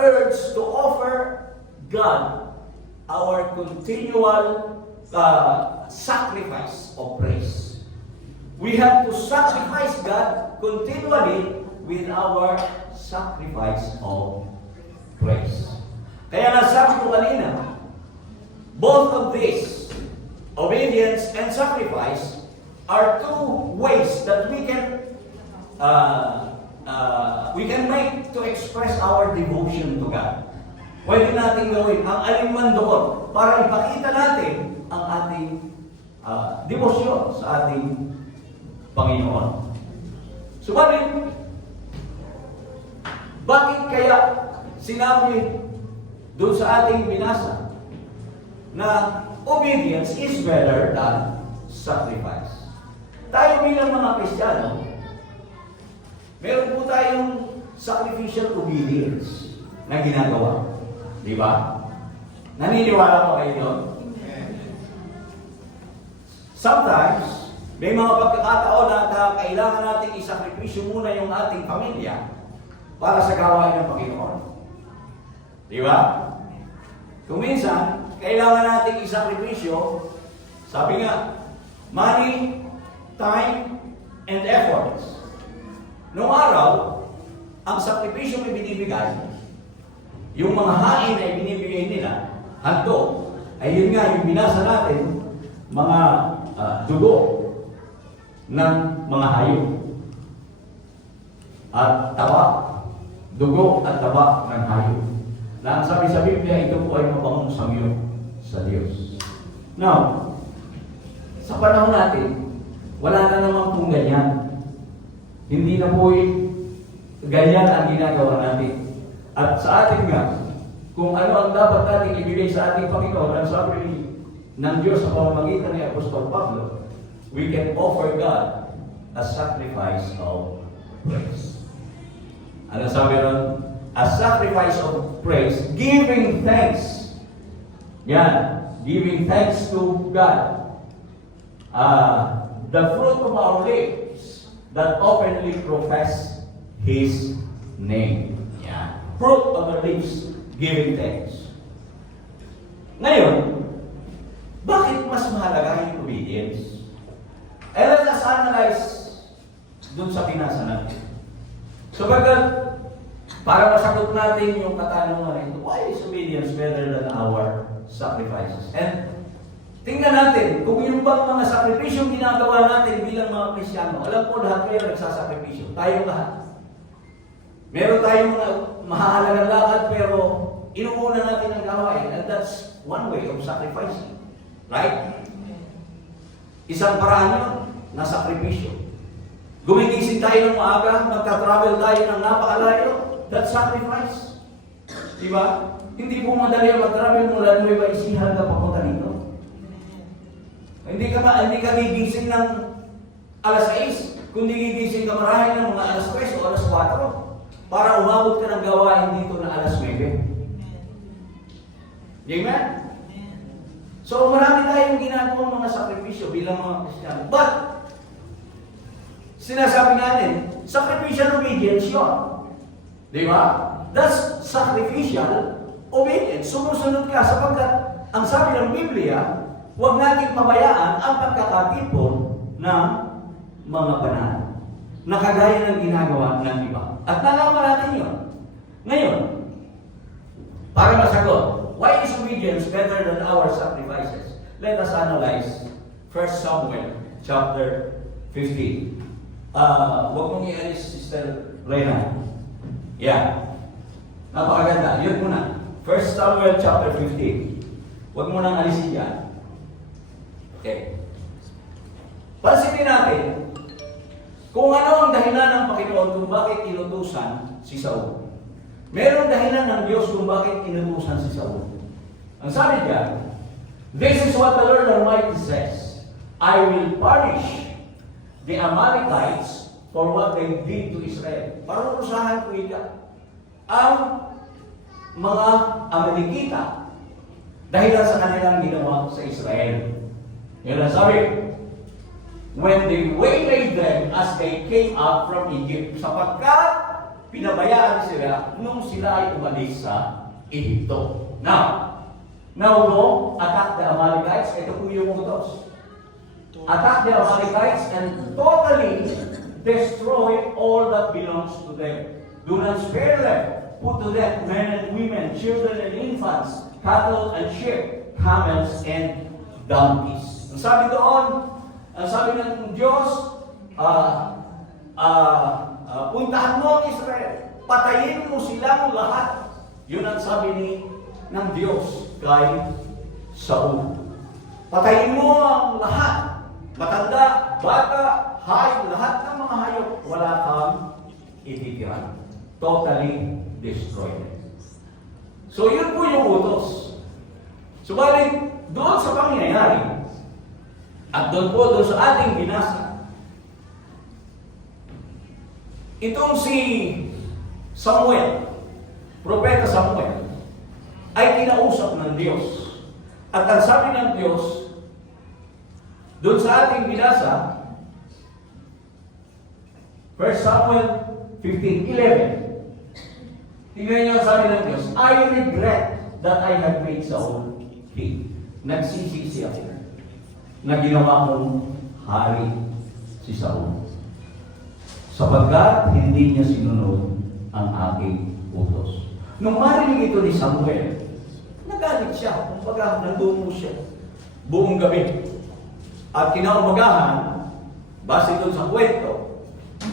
urged to offer God our continual sacrifice of praise. We have to sacrifice God continually with our sacrifice of praise. Kaya nga sabi ko kanina, both of these, obedience and sacrifice, are two ways that we can make to express our devotion to God. Pwede natin gawin ang alinman doon para ipakita natin ang ating debosyon sa ating Panginoon. Subalit, bakit kaya sinabi doon sa ating binasa na obedience is better than sacrifice? Tayo bilang mga Kristiyano, meron po tayong sacrificial obedience na ginagawa. Di ba? Naniniwala mo kayo doon? Sometimes, may mga pagkakataon na kailangan natin isakripisyo muna yung ating pamilya para sa gawain ng Panginoon. Di ba? Kung minsan, kailangan natin isakripisyo, sabi nga, money, time, and efforts. Noong araw, ang sakripisyo may binibigay, yung mga hain na ibinibigay nila, handog, ay yun nga yung binasa natin, mga dugo ng mga hayop. At taba, dugo at taba ng hayop. Na ang sabi sa Biblia, ito po ay mabangong samyo sa Diyos. Now, sa panahon natin, wala na naman pong ganyan. Hindi na po ganyan ang ginagawa natin. At sa atin nga, kung ano ang dapat natin ibigay sa ating Panginoon, ang sabi ng Diyos sa pamamagitan ni Apostol Pablo, we can offer God a sacrifice of praise. Ano sabi ron? A sacrifice of praise, giving thanks. Yan, giving thanks to God. The fruit of our lips that openly profess His name. Yan. Fruit of our lips, giving thanks. Ngayon, bakit mas mahalaga yung obedience? Let us analyze dun sa binasa natin. Sabagat, para masagot natin yung katanungan na ito, why is obedience better than our sacrifices? And tingnan natin, kung yung bang mga sakripisyo ginagawa natin bilang mga Kristiyano, alam po lahat kayo nagsasakripisyo, tayong lahat. Meron tayong mga mahalagang lakad pero inuuna natin ang gawain, and that's one way of sacrificing. Right? Isang paraan yun, na sakripisyo. Gumigising tayo ng maaga, magta-travel tayo ng napakalayo, that's sacrifice. Diba? Hindi po madali ang mag-travel mula Nueva Ecija na papunta dito. Hindi ka gigising ng alas 6, kundi gigising ka marahil ng mga alas 3 o alas 4 para umabot ka ng gawain dito na alas 9. Amen? So marami tayong ginagawang mga sakripisyo bilang mga Kristiyano. But, sinasabi natin, sacrificial obedience yun. Di ba? That's sacrificial obedience. Sumusunod ka sapagkat ang sabi ng Biblia, huwag natin pabayaan ang pagkakatipon ng mga banal na kagaya ng ginagawa ng iba. At nalaman natin yun. Ngayon, para masagot, why is obedience better than our sacrifices? Let us analyze 1 Samuel chapter 15. Huwag mong i-alis, Sister Reyna. Yeah. Napakaganda. Yun muna. 1 Samuel chapter 15. Huwag mo nang alisin yan. Okay. Pansinin natin kung ano ang dahilan ng Panginoon kung bakit inutusan si Saul. Merong dahilan ng Diyos kung bakit inutusan si Saul. Ang sabi niya, this is what the Lord Almighty says, I will punish the Amalekites for what they did to Israel. Parurusahan ko ika ang mga Amalekita dahil sa kanilang ginawa sa Israel. Yan ang sabi, when they waylaid them as they came up from Egypt, sapagkat pinabayaan sila nung sila ay umalis sa Egypto. Now, Now go, attack the Amalekites. Ito po yung utos. Attack the Amalekites and totally destroy all that belongs to them. Do not spare them. Put to death men and women, children and infants, cattle and sheep, camels and donkeys. Ang sabi doon, ang sabi ng Diyos, puntahan mo ang Israel. Patayin mo silang lahat. Yun ang sabi ng Diyos kay Saul. Patayin mo ang lahat. Matanda, bata, hayop, lahat ng mga hayop, wala kang ititira. Totally destroyed. So yun po yung utos. Subalit, doon sa pangyayari, at doon sa ating binasa, itong si Samuel, Propeta Samuel, ay kinausap ng Diyos. At ang sabi ng Diyos, doon sa ating binasa, 1 Samuel 15:11. Tingnan niyo ang sabi ng Diyos, I regret that I have made Saul king. Nagsisisi ako na ginawa kong hari si Saul. Sapagkat hindi niya sinunod ang aking utos. Nung marinig ito ni Samuel, nagalit siya. Kumbaga, nandungo siya buong gabi. At kinaumagahan, base doon sa kwento,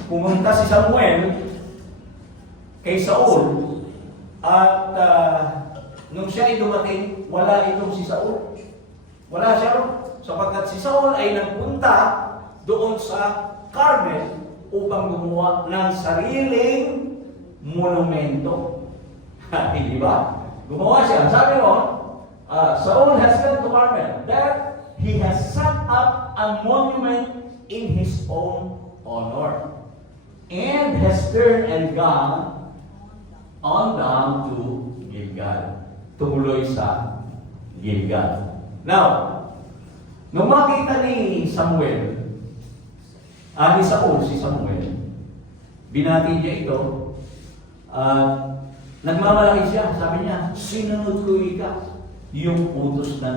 pumunta si Samuel kay Saul at nung siya ay dumating, wala itong si Saul. Wala siya ron. Sapagkat si Saul ay nagpunta doon sa Carmel upang gumawa ng sariling monumento. Hindi ba? Gumawa siya. Sabi mo, Saul has gone to Carmel. There, he has set up a monument in his own honor. And has turned and gone on down to Gilgal. Tumuloy sa Gilgal. Now, nung makita ni Samuel, ni Saul, si Samuel, binati niya ito, nagmamalaki siya, sabi niya, sinunod ko ika, yung utos ng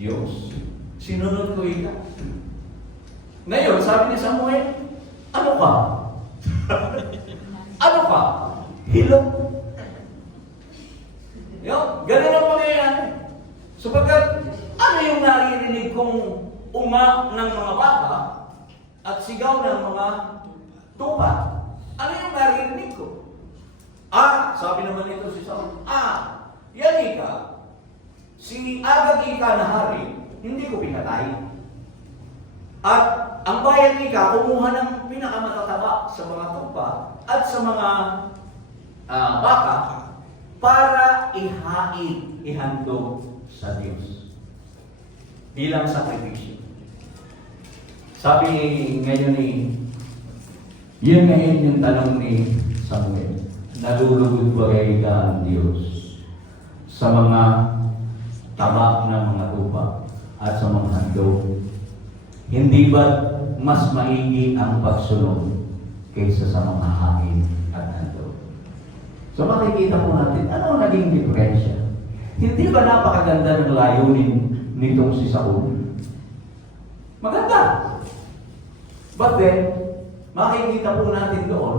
Diyos. Sinunod ko ika. Ngayon, sabi ni Samuel, ano ka? Ano ka? Hilong. Ganun ang pangyayari. Sapagkat, ano yung naririnig kong uma ng mga bata at sigaw ng mga tupa? Ano yung naririnig ko? Sabi naman ito si Saul, yan ika, si Agag ika na hari, hindi ko pinatay. At ang bayan ika, kumuha ng pinakamatataba sa mga tupa at sa mga baka para ihandog sa Diyos bilang sakripisyo. Sabi ngayon yun ngayon yung tanong ni Samuel, nalulugod ba kayo ka ang Diyos sa mga taba ng mga tupa at sa mga handog? Hindi ba mas maigi ang pagsunod kaysa sa mga hangin at handog? So makikita po natin, ano naging diferensya? Hindi ba napakaganda ng layunin nitong si Saul? Maganda. But then, makikita po natin doon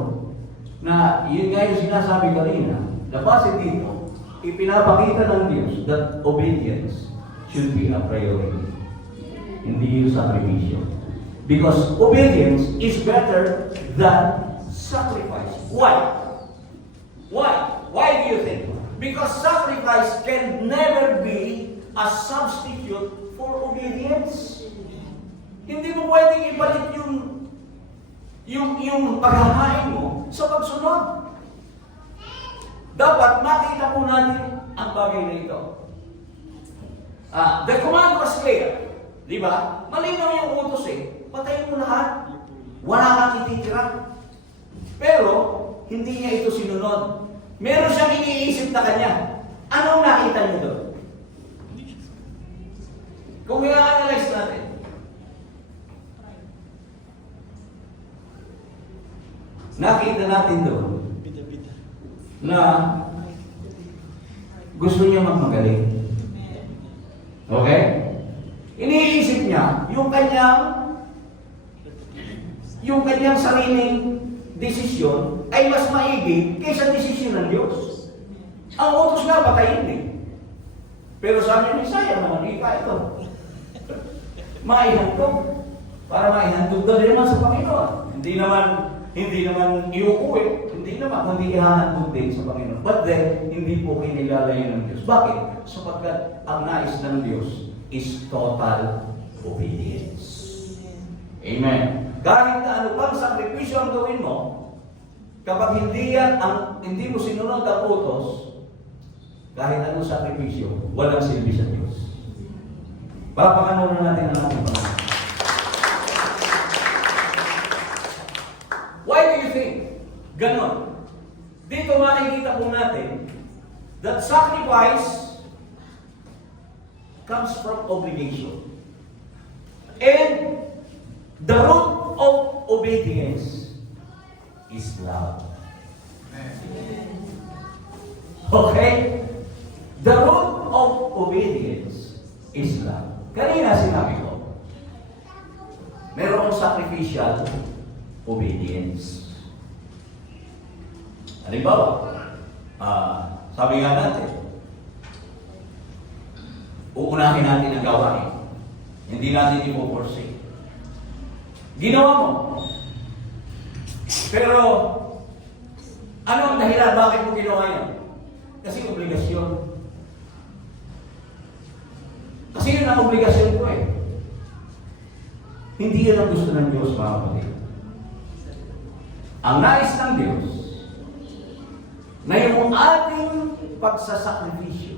na yun nga yung sinasabi kanina, na base dito, ipinapakita ng Diyos that obedience should be a priority. Hindi yung sakripisyo. Because obedience is better than sacrifice. Why? Why? Why do you think? Because sacrifice can never be a substitute for obedience. Hindi mo pwedeng ipalit yung paghahain mo sa pagsunod. Dapat makita po natin ang bagay na ito. The command was clear. Di ba? Malinaw yung utos Patayin mo lahat. Wala kang ititira. Pero, hindi niya ito sinunod. Meron siyang iniisip na kanya. Anong nakita niyo doon? Kung i-analyze natin, nakita natin doon na gusto niya magmagaling. Okay? Iniisip niya yung kanyang sariling desisyon ay mas maigi kaysa desisyon ng Diyos. Ang utos nga patayin eh. Pero sabi ni Isaiah naman, ito. Maihandog. Para maihandog na rin naman sa Panginoon. Hindi naman iuuwi. Hindi naman, kundi ihahandog din sa Panginoon. But then, hindi po kinilalayo ng Diyos. Bakit? Sapagkat ang nais ng Diyos is total obedience. Amen. Kahit na ano pang sakripisyo ang gawin mo, kapag hindi mo sinunod ang utos, kahit anong sakripisyo, walang silbi sa Diyos. Papakanunan natin ang ating Panginoon. Why do you think? Ganon. Dito makikita po natin that sacrifice comes from obligation. And the root of obedience is love. Okay? The root of obedience is love. Kanina sinabi ko, mayroong sacrificial obedience. Halimbawa, sabi nga natin, uunahin natin ang gawain. Hindi natin ipoporsake. Ginawa mo. Pero, ano ang dahilan? Bakit mo ginawa yan? Kasi obligasyon. Kasi yun ang obligasyon ko eh. Hindi yun ang gusto ng Diyos, mga kapatid. Ang nais ng Diyos na yung ating pagsasakripisyo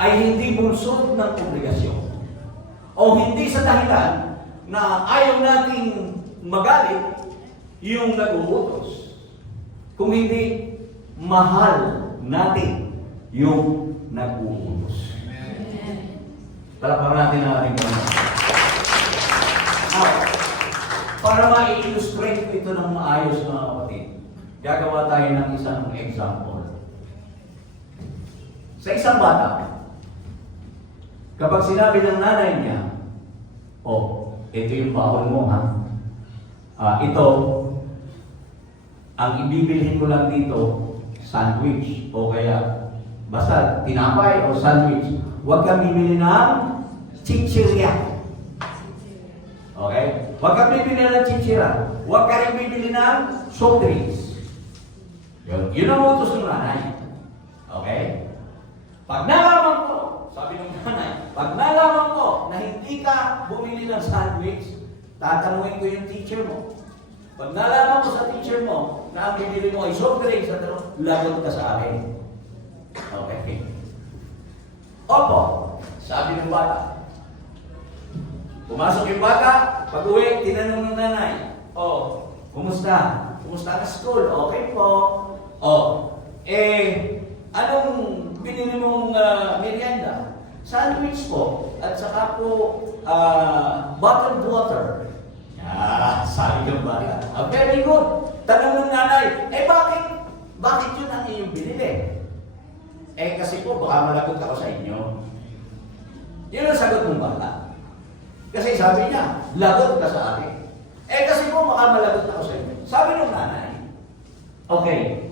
ay hindi bunsod ng obligasyon o hindi sa dahilan na ayaw nating magalit yung nag-uutos, kung hindi mahal natin yung nag-uutos. Palakpakan natin ang ating Panginoon. Para ma-illustrate ko ito ng maayos, mga kapatid, gagawa tayo ng isang example. Sa isang bata, kapag sinabi ng nanay niya, ito yung baon mo, ha? Ito, ang ibibilhin ko lang dito, sandwich, o kaya, basta tinapay o sandwich. Huwag kang bibili ng chichirya. Okay? Huwag kang bibili ng chichira. Huwag ka rin bibili ng soft drinks. Yun ang utos ng nanay. Okay? Pag nalaman ko, sabi ng nanay, pag nalaman ko na hindi ka bumili ng sandwich, tatanungin ko yung teacher mo. Pag nalaman ko sa teacher mo na ang bibili mo ay soft drinks, lagot ka sa akin. Okay? Opo, sabi ng bata. Pumasok yung bata, pag-uwi, tinanong ng nanay, kumusta? Kumusta ka school? Okay po. Anong binili mong merienda? Sandwich po, at saka po bottled water. Sabi ng bata. Very good. Tanong ng nanay, bakit yun ang iyong binili? Kasi po, baka malagot ako sa inyo. Yun ang sagot ng bata. Kasi sabi niya, lagot ka sa akin. Kasi po, baka malagot ako sa inyo. Sabi ng nanay, okay,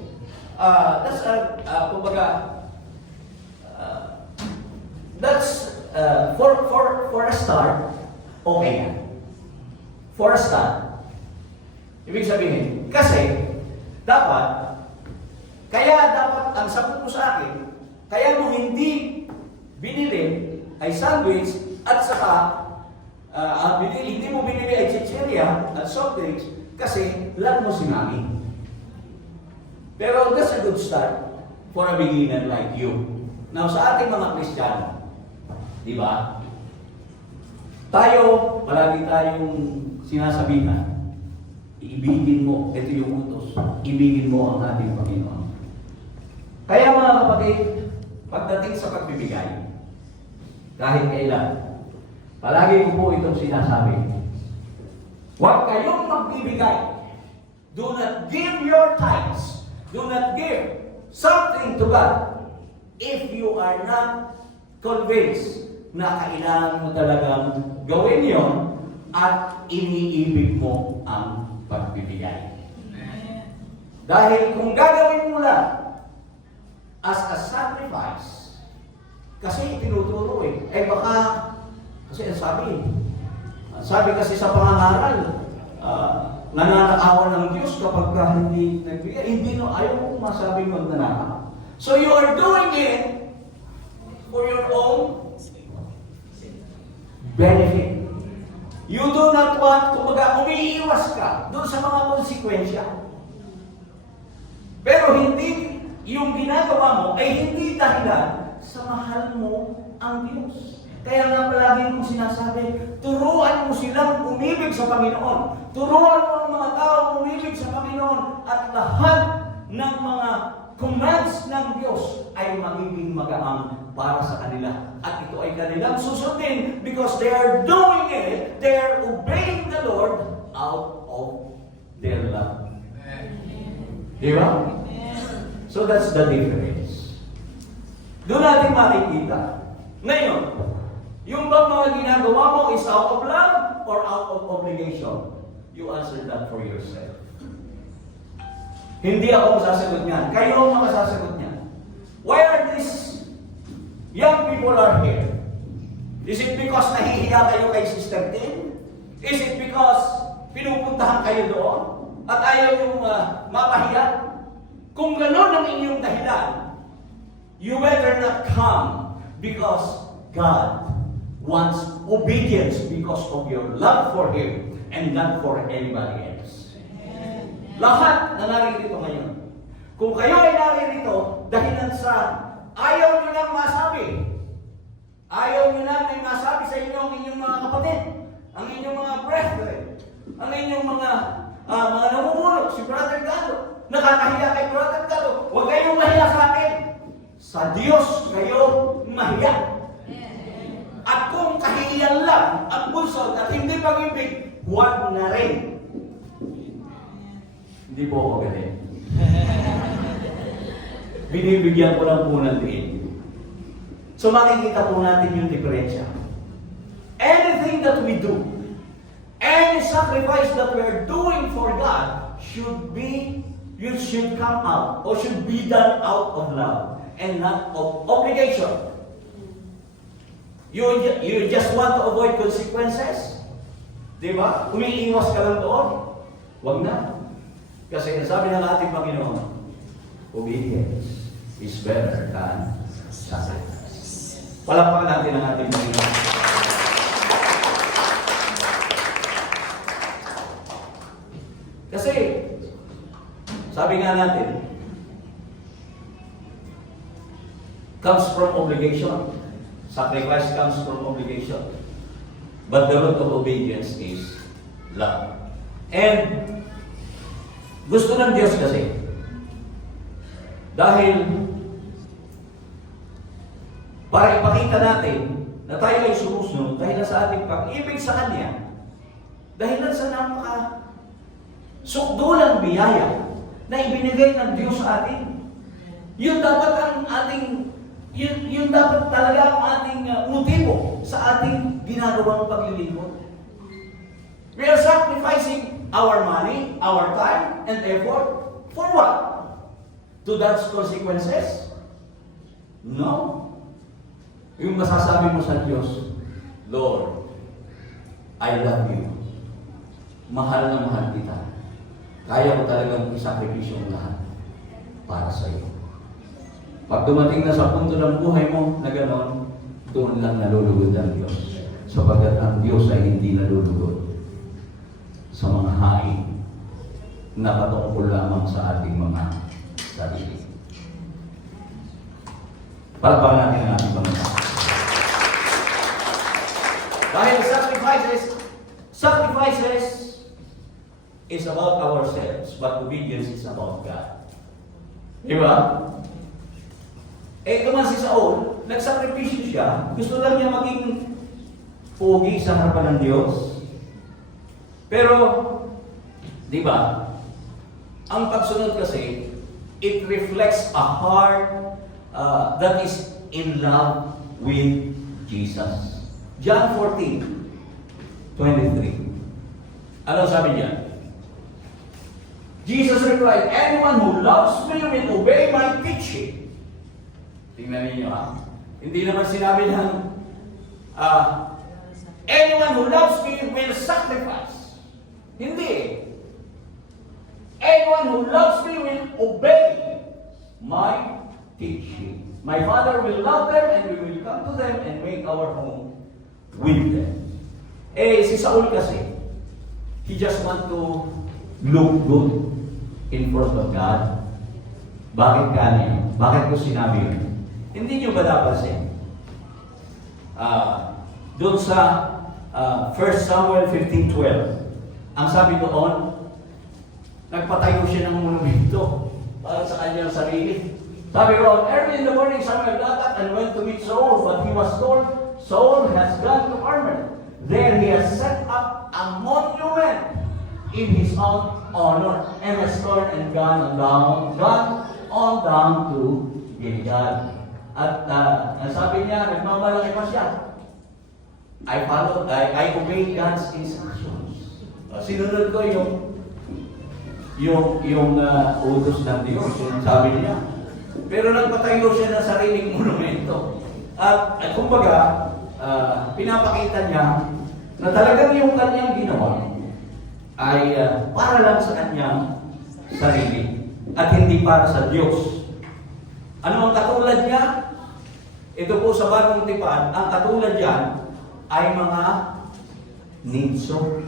that's for a start, okay yan. For a start. Ibig sabihin, kasi, kaya dapat ang sagot mo sa akin, kaya mo hindi binili ay sandwich at saka hindi mo binili ay chichirya at soft drinks kasi lang mo si mami. Pero that's a good start for a beginner like you. Now, sa ating mga Kristiyano, di ba? Palagi tayong sinasabihan, ibigin mo, ito yung utos, ibigin mo ang ating Panginoon. Kaya mga kapatid, pagdating sa pagbibigay, kahit kailan, palagi ko po itong sinasabi, huwag kayong magbibigay. Do not give your tithes. Do not give something to God if you are not convinced na kailangan mo talagang gawin yon at iniibig mo ang pagbibigay. Dahil kung gagawin mo lang as a sacrifice, kasi itinuturo baka, kasi sabi kasi sa pangangaral, nananakawan ng Diyos kapag ka hindi nagbigay. Hindi ayaw mo masabing magnanakaw. So you are doing it for your own benefit. You do not want, kumbaga, umiiwas ka doon sa mga konsekwensya. Pero hindi, yung ginagawa mo ay hindi dahilan sa mahal mo ang Diyos. Kaya nga palagi kong sinasabi, turuan mo silang umibig sa Panginoon. Turuan mo ang mga tao umibig sa Panginoon at lahat ng mga commands ng Diyos ay magiging magaang para sa kanila. At ito ay kanilang susundin because they are doing it, they are obeying the Lord out of their love. Di ba? So that's the difference. Doon natin makikita. Ngayon, yung bang mga ginagawa mo is out of love or out of obligation? You answer that for yourself. Hindi ako masasagot niyan. Kayo ang masasagot niyan. Why are these young people are here? Is it because nahihiya kayo kay Sister Tim? Is it because pinupuntahan kayo doon? At ayaw yung mapahiya? Kung gano'n ang inyong dahilan, you better not come because God wants obedience because of your love for Him and not for anybody else. Lahat na naririto ngayon. Kung kayo ay naririto dahilan sa ayaw nyo nang masabi, ayaw nyo nang may masabi sa inyo ang inyong mga kapatid, ang inyong mga brethren, ang inyong mga namumulog, si Brother Galo, nakakahiya kay Brother Galo, huwag kayong mahiya sa akin. Sa Diyos kayo mahiya. At kung kahihiyan lang ang bulsod at hindi pag-ibig, huwag na rin. Hindi po ako galing. Binibigyan ko lang po ng diin. So makikita po natin yung diferensya. Anything that we do, any sacrifice that we are doing for God should come out or should be done out of love and not of obligation. You just want to avoid consequences? Di ba? Umiiwas ka lang doon? Huwag na. Kasi sabi ng ating Panginoon, obedience is better than sacrifice. Palakpakan natin ang ating Panginoon. Kasi, sabi nga natin, comes from obligation. Sacrifice comes from obligation. But the root of obedience is love. And gusto ng Diyos kasi, dahil para ipakita natin na tayo ay sumusunod dahil sa ating pag-ibig sa Kanya, dahil sa napaka-sukdulang biyaya na ibinigay ng Diyos sa atin. Yun dapat ang ating yun dapat talaga ang ating motibo sa ating ginagawang paglilingkod. We are sacrificing our money, our time, and effort for what? To God's consequences? No. Yung masasabi mo sa Diyos, Lord, I love you. Mahal na mahal kita. Kaya ko talagang isakripisyo ang lahat para sa iyo. Pag dumating na sa punto ng buhay mo na gano'n, doon lang nalulugod ang Diyos. Sapagkat ang Diyos ay hindi nalulugod sa mga hain na patungkol lamang sa ating mga sarili. Palakpakan natin ang ating Panginoon. Dahil sacrifices is about ourselves, but obedience is about God. Di ba? Ito man si Saul, nagsakripisyo siya, gusto lang niya maging pogi sa harapan ng Diyos. Pero, di ba, ang pagsunod kasi, it reflects a heart that is in love with Jesus. John 14:23. Ano sabi niya? Jesus replied, anyone who loves me will obey my teaching. Tingnan niyo Hindi naman sinabi ng anyone who loves me will sacrifice. Hindi. Anyone who loves me will obey my teaching. My Father will love them and we will come to them and make our home with them. Si Saul kasi, he just want to look good in front of God. Bakit kanya? Bakit ko sinabi yun? Hindi nyo ba napansin? Doon sa 1 Samuel 15:12, ang sabi doon, nagpatayo siya ng monumento para sa kanyang sarili. Sabi ko, early in the morning, Samuel got up and went to meet Saul, but he was told, Saul has gone to Carmel. There he has set up a monument in his own honor and has turned and gone on down to Gilgal. At sabi niya, nagmamalaki pa siya. I obey God's instructions. Sinunod ko yung utos ng Diyos, yung sabi niya. Pero nagpatayo siya ng sariling monumento. At kumbaga, pinapakita niya na talagang yung kanyang ginawa ay para lang sa kanyang sarili at hindi para sa Diyos. Ano ang katulad niya? Ito po sa Bagong Tipan, ang katulad niyan ay mga ninso.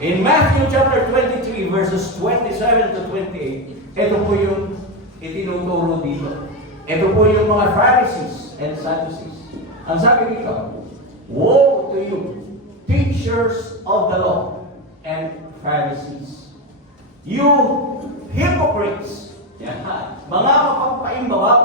In Matthew chapter 23 verses 27 to 28, ito po yung itinuturo dito. Ito po yung mga Pharisees and Sadducees. Ang sabi dito, woe to you, teachers of the law and Pharisees. You hypocrites! Yan. Mga mapagpaimbabaw.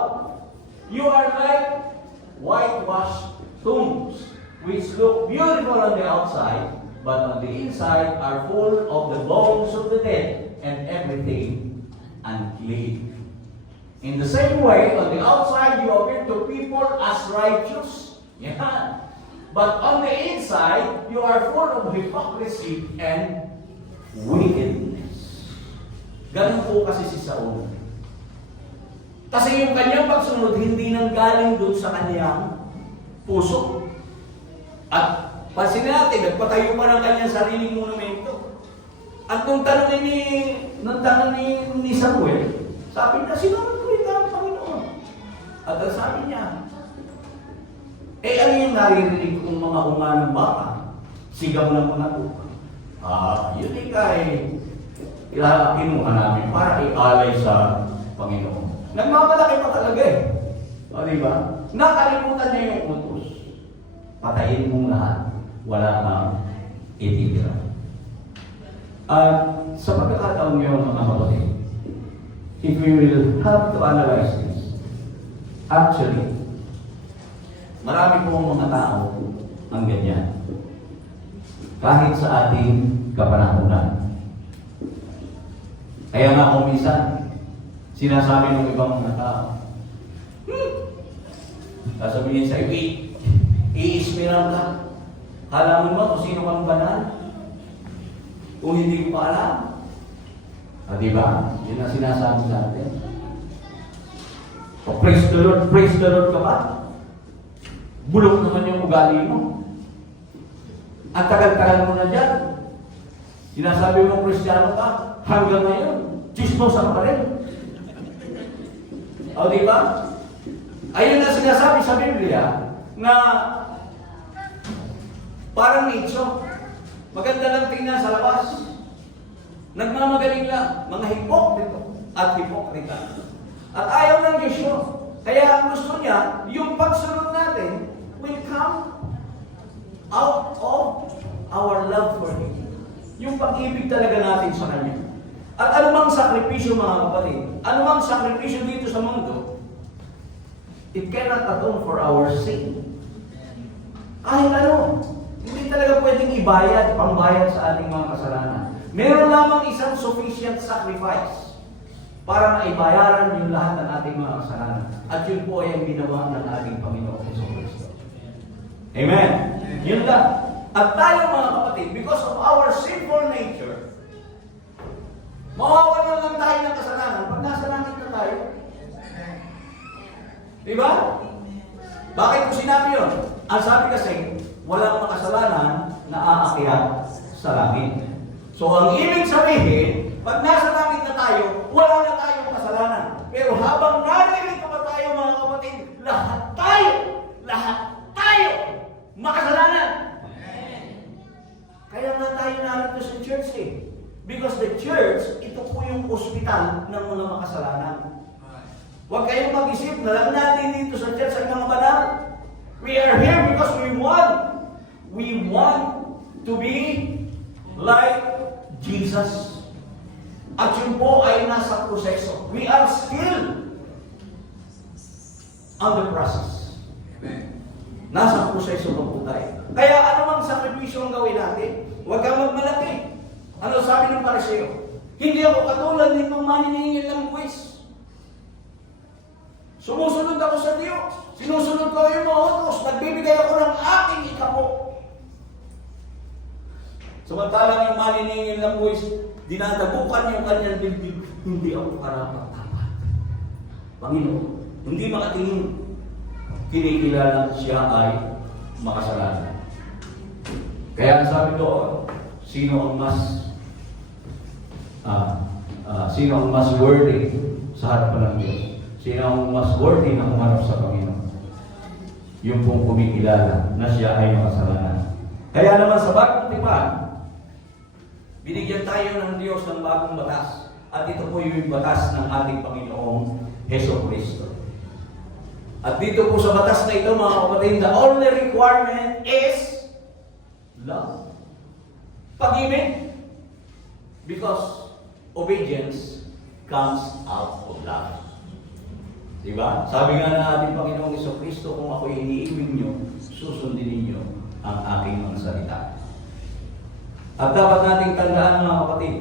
You are like whitewashed tombs, which look beautiful on the outside, but on the inside are full of the bones of the dead and everything unclean. In the same way, on the outside you appear to people as righteous, but on the inside you are full of hypocrisy and wickedness. Ganun po kasi si Saul. Kasi yung kanyang pagsunod hindi nanggaling doon sa kanyang puso. At pansin natin, nagpatayo pa ng kanyang sariling monumento. At nung tanongin ni Samuel, sabi niya, sino ang kulita ang Panginoon? At ang sabi niya, ano yung naririnig kong mga unga ng baka? Sigaw na mga po. Yun kinuha namin para ialay sa Panginoon. Nagmamalaki pa talaga O diba? Nakalimutan niya yung utos. Patayin mong lahat. Wala kang ititira. At sa pagkakataon ngayon mga kapatid, if we will have to analyze this, actually, marami pong mga tao ang ganyan. Kahit sa ating kapanahunan. Kaya nga kung minsan, sinasabi ng ibang mga tao, sasabihin sa iyo, iismiran ka. Halaman mo kung sino kang banal. Kung hindi ko pa alam. Diba? Yun ang sinasabi sa atin. Praise the Lord ka ba? Bulok naman yung ugali mo. Ang tagal-tagal mo na dyan. Sinasabi mo Kristiyano ka, hanggang ngayon, chismosa ka pa rin. Diba? Ayun ang sinasabi sa Biblia na parang nicho. Maganda lang tingnan sa labas. Nagmamagaling lang, mga hipokrito at hipokrita. At ayaw ng Diyos yun. Kaya ang gusto niya, yung pagsunod natin will come out of our love for Him. Yung pag-ibig talaga natin sa Kanya. At anumang sakripisyo mga kapatid, anumang sakripisyo dito sa mundo, it cannot atone for our sin. Kahit ano, hindi talaga pwedeng ibayad, pambayad sa ating mga kasalanan. Meron lamang isang sufficient sacrifice. para maibayaran yung lahat ng ating mga kasalanan. At yun po ay ang ginawa ng ating Panginoong Jesucristo. Amen? Yun lang. At tayo mga kapatid, because of our sinful nature, mawawalan lang tayo ng kasalanan pag nasa langit na tayo. Diba? Bakit ko sinabi yun? Ang sabi kasi, walang makasalanan na aakyat sa langit. So ang ibig sabihin, pag nasa langit na tayo, wala na tayong kasalanan. Pero habang naririto pa tayo mga kapatid, lahat tayo, makasalanan. Kaya nga tayo narito sa church eh. Because the church, ito po yung ospital ng mga makasalanan. Huwag kayong mag-isip na lang natin dito sa church ang mga banal. We are here because we want to be like Jesus. At yun po ay nasa proseso. We are still on the process. Nasa proseso pa po tayo. Kaya anumang sakripisyo ang gawin natin, huwag kang magmalaki. Ano sabi ng Pariseo? Hindi ako katulad nitong maniningil ng buwis. Sumusunod ako sa Diyos. Sinusunod ko yung mga utos. Nagbibigay ako ng aking ikapo. Samantalang yung maniningil ng buwis, dinadabukan yung kanyang dibdib. Hindi ako karapat-dapat. Panginoon, hindi makatingin. Kinikilala siya ay makasalanan. Kaya ang sabi doon, sino ang mas worthy sa harapan ng Diyos? Sino ang mas worthy na umarap sa Panginoon? Yung pong kumikilala na siya ay makasalanan. Kaya naman sa bagong tipan, binigyan tayo ng Diyos ng bagong batas. At ito po yung batas ng ating Panginoong Jesucristo. At dito po sa batas na ito, mga kapatid, the only requirement is love. Pag-ibig. Because obedience comes out of love. Diba? Sabi nga na ating Panginoong Jesucristo, kung ako'y iniibig nyo, susundin ninyo ang aking mga salita. At dapat nating tandaan, mga kapatid,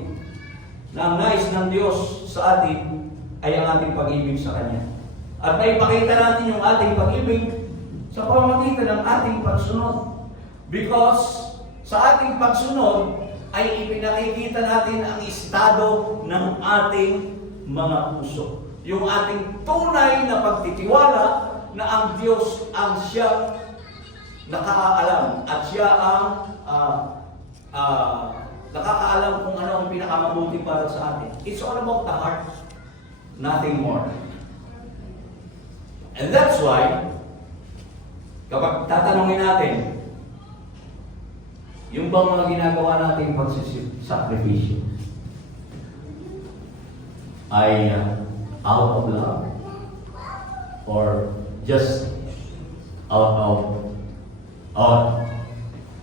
na ang nais ng Diyos sa atin ay ang ating pag-ibig sa Kanya. At naipakita natin yung ating pag-ibig sa pamamagitan ng ating pagsunod. Because sa ating pagsunod ay ipinakikita natin ang estado ng ating mga puso. Yung ating tunay na pagtitiwala na ang Diyos ang siyang nakakaalam at siya ang nakakaalam kung ano ang pinakamabuti para sa atin. It's all about the heart. Nothing more. And that's why, kapag tatanungin natin, yung bang mga ginagawa natin pagsisakripisyo ay out of love or just out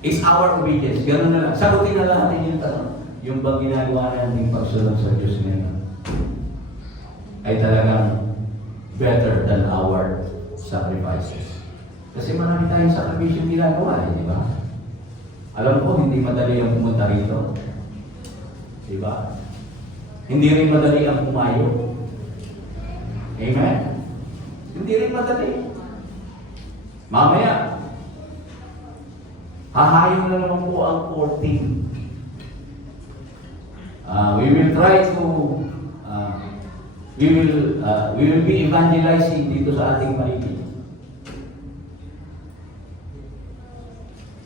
is our obedience. Ganun na lang. Sagutin na lang natin yung tanong. Yung bang ginagawa natin pagsunod sa Diyos ngayon ay talagang better than our sacrifices. Kasi marami tayong sakripisyo ginagawa, di ba? Alam ko, hindi madali ang pumunta rito. Di ba? Hindi rin madali ang pumayo. Amen? Hindi rin madali. Mamaya, hahayon na naman po ang 14. We will try to we will be evangelizing dito sa ating paligid.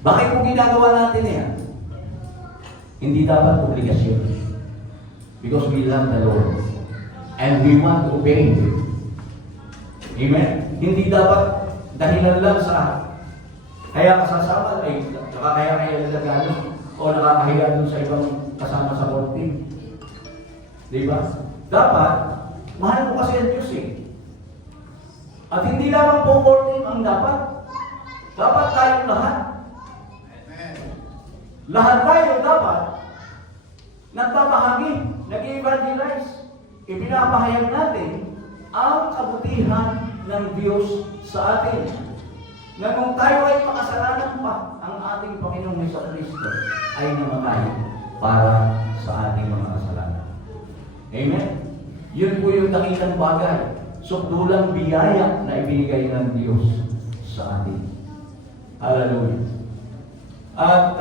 Bakit po ginagawa natin yan? Hindi dapat obligasyon. Because we love the Lord. And we want to obey Him. Amen? Hindi dapat dahilan lang sa kaya kasasama ay nakakaya nagagano o nakakahiya dun sa ibang kasama sa team. Diba? Dapat mahal mo kasi ang Diyos eh. At hindi lamang po core team ang dapat. Dapat tayong lahat. Lahat tayo dapat nagbabahagi, nag-evangelize. Ipinapahayag natin ang kabutihan ng Diyos sa atin. Na kung tayo ay makasalanan pa, ang ating Panginoong Jesucristo ay namatay para sa ating mga kasalanan. Amen? Yun po yung nakitang bagay. Sukdulang biyaya na ibinigay ng Diyos sa atin. Hallelujah. At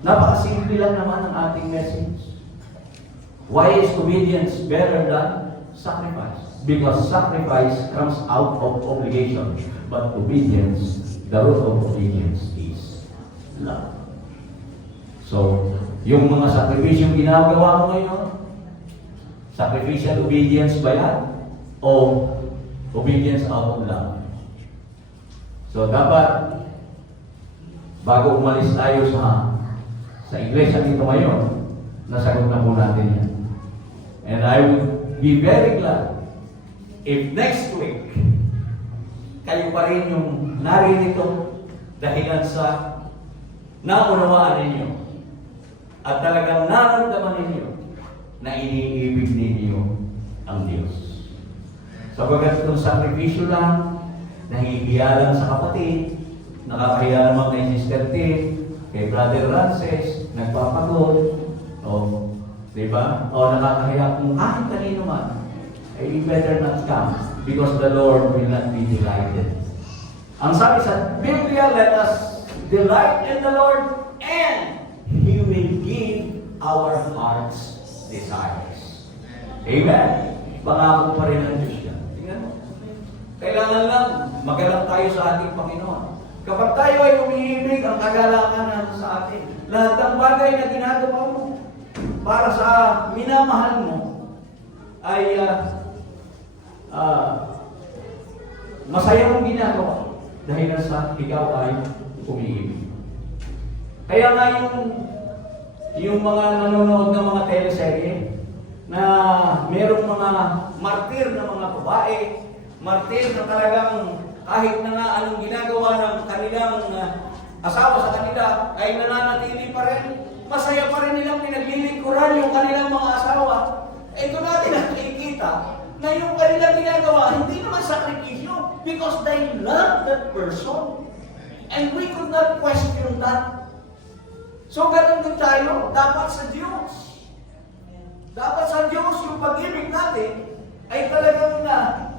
napakasimple lang naman ang ating message. Why is obedience better than sacrifice? Because sacrifice comes out of obligation. But obedience, the root of obedience is love. So, yung mga sakripisyong ginagawa mo ngayon, sacrificial obedience ba yan? O obedience out of love? So, dapat, bago umalis tayo sa iglesia dito ngayon, nasagot na po natin yan. And I would be very glad if next week, kayo pa rin yung naririto dahilan sa naunawaan ninyo at talagang nararamdaman ninyo na iniibig ninyo ang Diyos. Sabagat itong sakripisyo lang, nahihiya lang sa kapatid, nakakahiya naman kay Sister T, kay Brother Rances, nagpapagod, di ba? O nakakahiya kung kahit kanino man, ay better not come because the Lord will not be delighted. Ang sabi sa Biblia, let us delight in the Lord and He will give our hearts desires. Amen? Pangako pa rin ng Diyos yan. Tingnan mo. Kailangan lang magalang tayo sa ating Panginoon. Kapag tayo ay umiibig, ang kagalangan na sa atin. Lahat ng bagay na ginagawa mo para sa minamahal mo ay masaya mong ginagawa dahil sa ikaw ay umiibig. Kaya nga yung mga nanonood ng mga teleserye na merong mga martir na mga babae, martir na talagang kahit na nga anong ginagawa ng kanilang asawa sa kanila ay nananatili pa rin, masaya pa rin nilang pinaglilingkuran yung kanilang mga asawa. Ito natin nakikita na yung kanilang ginagawa hindi naman sakripisyo because they love that person. And we could not question that. So ganun din tayo, dapat sa Diyos. Dapat sa Diyos yung pag-ibig natin ay talagang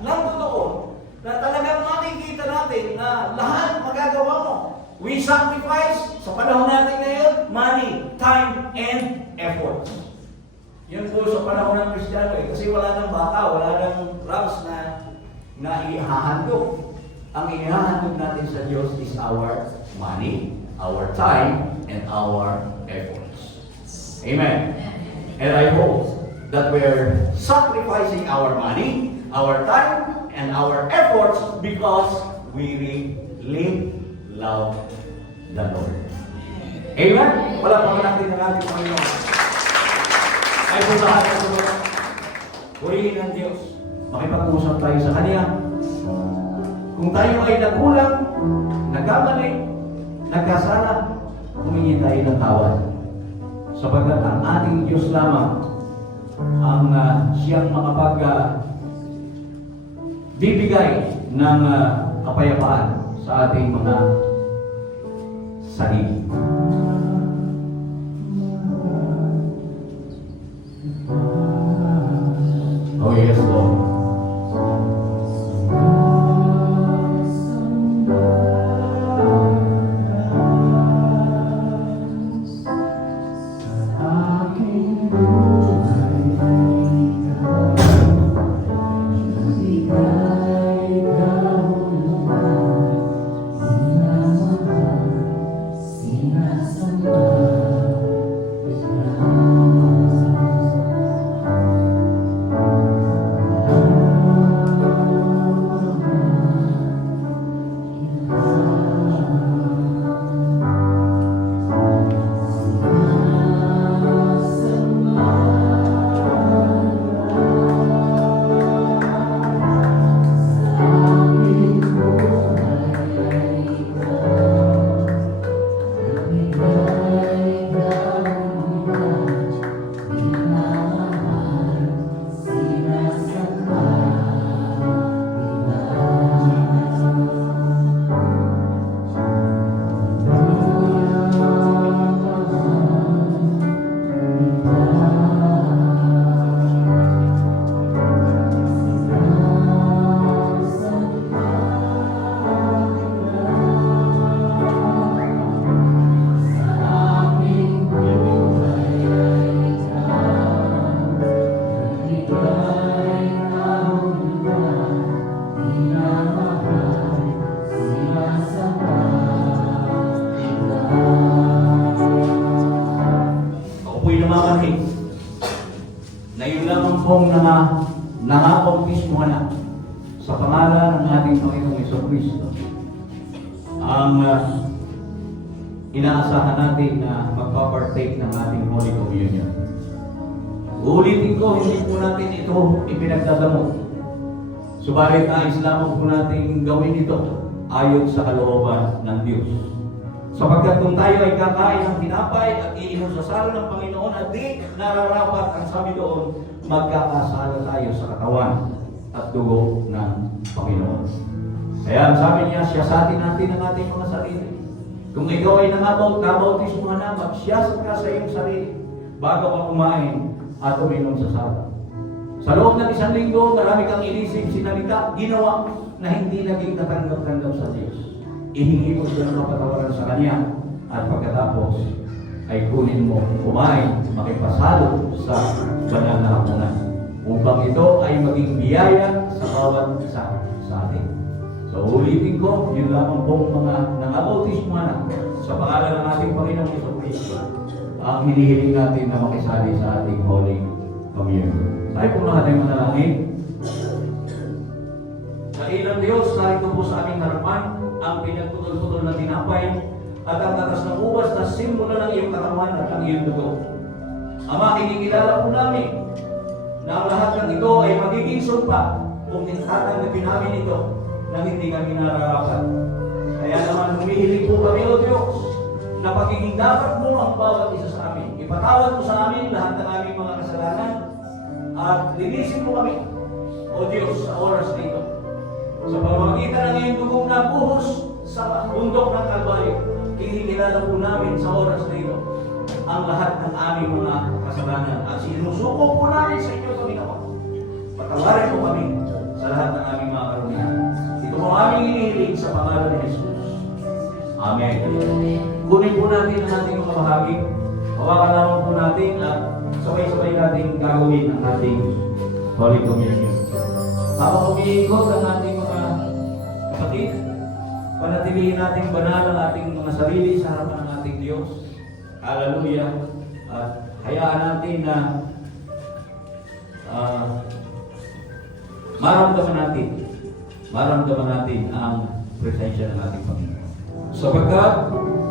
lang totoo. Na talagang makikita natin na lahat magagawa mo. We sacrifice sa panahon natin ngayon, money, time, and effort. Yun po sa panahon ng Kristiyano kasi wala nang baka, wala nang rams na ihahandog. Ang ihahandog natin sa Diyos is our money, our time, and our efforts. Amen. And I hope that we're sacrificing our money, our time, and our efforts because we really love the Lord. Amen? Wala pa natin ng ating Panginoon. Ay po lahat ng mga purihin ng Diyos. Makipag-usap tayo sa Kanya. Kung tayo ay nagkulang, nagkamali, nagkasala, humingi tayo ng tawad. Sabagat ang ating Diyos lamang ang siyang bibigay ng kapayapaan sa ating mga sarili. Oh yes, Lord. Sinasamba nangabautismo na sa pangalan ng ating Panginoong Jesucristo, ang inaasahan natin na magpapartake ng ating Holy Communion. Uulitin ko, hindi po natin ito ipinagdadamo. Subalit nais lamang po natin gawin ito ayon sa kalooban ng Diyos. Sapagkat kung tayo ay kakain ng tinapay at iinom sa salo ng Panginoon at di nararapat ang sabi doon, magkakasalo tayo sa katawan at dugo ng Panginoon. Kaya ang sabi niya, siyasatin natin ang ating mga sarili. Kung ikaw ay nabautismo na, magsiyasat ka sa iyong sarili bago ka kumain at uminom sa salo. Sa loob ng 1 linggo, marami kang inisip, sinalita, ginawa na hindi naging natanggap-tanggap sa Diyos. Ihingi mo siya ng kapatawaran sa Kanya at pagkatapos ay kunin mo, kumain, makipasalo sa banal na hapunan upang ito ay maging biyaya sa bawat isa sa atin. So ulitin ko, yun lamang pong mga nangabautismo na sa pangalan ng ating Panginoong Jesucristo ang hinihiling natin na makisali sa ating Holy Communion. Tayo po lahat ay manalangin. Sa ilang Diyos, narito po sa aming harapan ang pinagputol-putol na tinapay at ang tatas ng ubas na simbolo ng iyong katawan at ang iyong dugo. Ama, kinikilala po namin na ang lahat ng ito ay magiging sumpa kung tatanggapin namin ito nang hindi kami nararapat. Kaya naman humihiling po kami, O Diyos, na pagiging dapat mo ang bawat isa sa amin. Ipatawad mo sa amin lahat ng aming mga kasalanan at linisin mo kami, O Diyos, sa oras na ito. Sa pamamagitan ng iyong dugong na buhos sa bundok ng Kalbaryo, kinikilala po namin sa oras na ito ang lahat ng aming mga kasalanan at sinusuko po namin sa inyo, Panginoon. Patawarin mo kami sa lahat ng aming mga karunihan. Ito po aming inihiling sa pangalan ni Jesus. Amen. Kunin po natin ang ating mga bahagi. Hawakan lamang po natin at sabay-sabay natin gagawin ang ating Holy Communion. Habang umiikot ang ating mga kapatid, panatilihin natin banal ang ating mga sarili sa harapan ng ating Diyos. Hallelujah. At hayaan natin na maramdaman natin ang presensya ng ating Panginoon. Sapagkat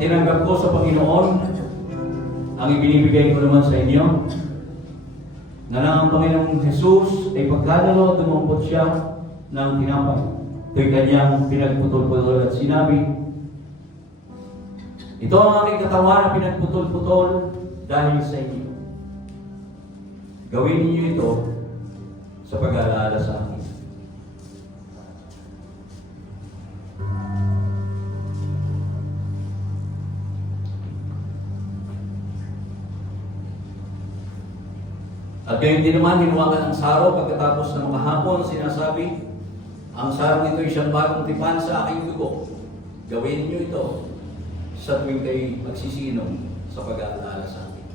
tinanggap ko sa Panginoon ang ibinibigay ko naman sa inyo, na lang ang Panginoong Jesus ay pagkadalo dumampot siya ng tinapay. Ito'y kanyang pinagputol-putol at sinabi, ito ang aking katawan na pinagputol-putol dahil sa inyo. Gawin niyo ito sa pag-aalaala sa akin. At gayon din naman, hinuwakan ang saro pagkatapos ng makahapon, sinasabi, ang sarong ito ay siyang bagong tipan sa aking dugo. Gawin niyo ito sa tuwing kayo magsisinom sa pag-aalala sa akin.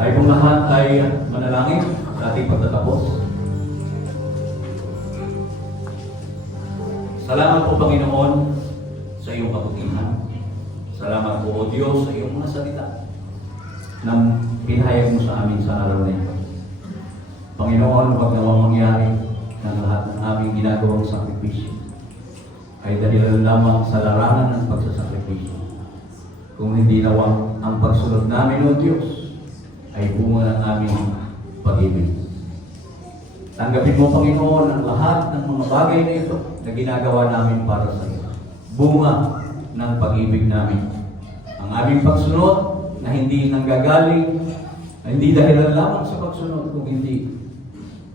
Tayo pong lahat ay manalangin sa ating pagtatapos. Salamat po, Panginoon, sa iyong kabutihan. Salamat po, O Diyos, sa iyong mga salita nang pinahayag mo sa amin sa araw na ito. Panginoon, huwag nawang mangyari na lahat ng aming ginagawang sakripisyo ay dahil lamang sa larangan ng pagsasakripisyo. Kung hindi nawang ang pagsunod namin, O Diyos, ay bunga ng aming pag-ibig. Tanggapin mo, Panginoon, ang lahat ng mga bagay na ito na ginagawa namin para sa iyo. Bunga ng pag-ibig namin. Ang aming pagsunod na hindi nanggagaling, na hindi dahilan lamang sa pagsunod, kung hindi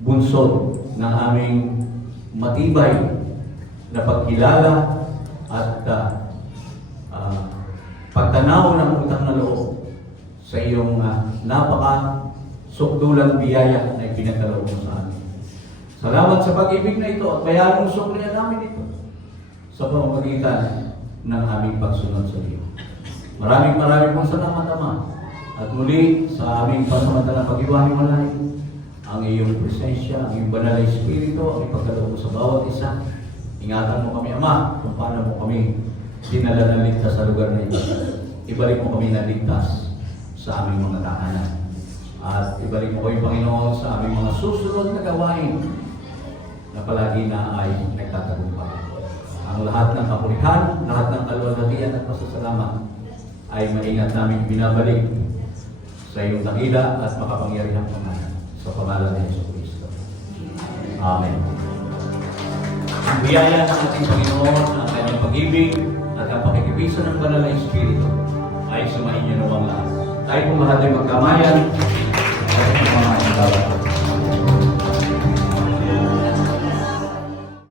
bunsod ng aming matibay na pagkilala at pagtanaw ng utang na loob sa iyong napaka-sukdulang biyaya na ipinagkaloob mo sa amin. Salamat sa pag-ibig na ito at bayaran mo suklian namin ito sa pamamagitan ng aming pagsunod sa iyo. Maraming pong salamat, Ama. At muli sa aming pansamantalang pag-iwahiwalay, ang iyong presensya, ang iyong banal na Espiritu, ang ipagkaloob sa bawat isa. Ingatan mo kami, Ama, kung paano mo kami dinala ng ligtas sa lugar na ito. Ibalik mo kami na ligtas sa aming mga tahanan. Ibalik mo kayo, Panginoon, sa aming mga susunod na gawain na palagi na ay nagtatagumpay. Ang lahat ng kapulihan, lahat ng kaluwalhatian at pasasalamat ay maingat namin binabalik sa iyong dakila at makapangyarihang pangalan. Sa pangalan ni Yesu Cristo. Amen. Ang biyaya ng ating Panginoon, ang kanyang pag-ibig at ang pakikibisa ng banal na Espiritu ay sumainyo nawang lahat. Tayo po lahat ay magkamayan at magmamayan bawat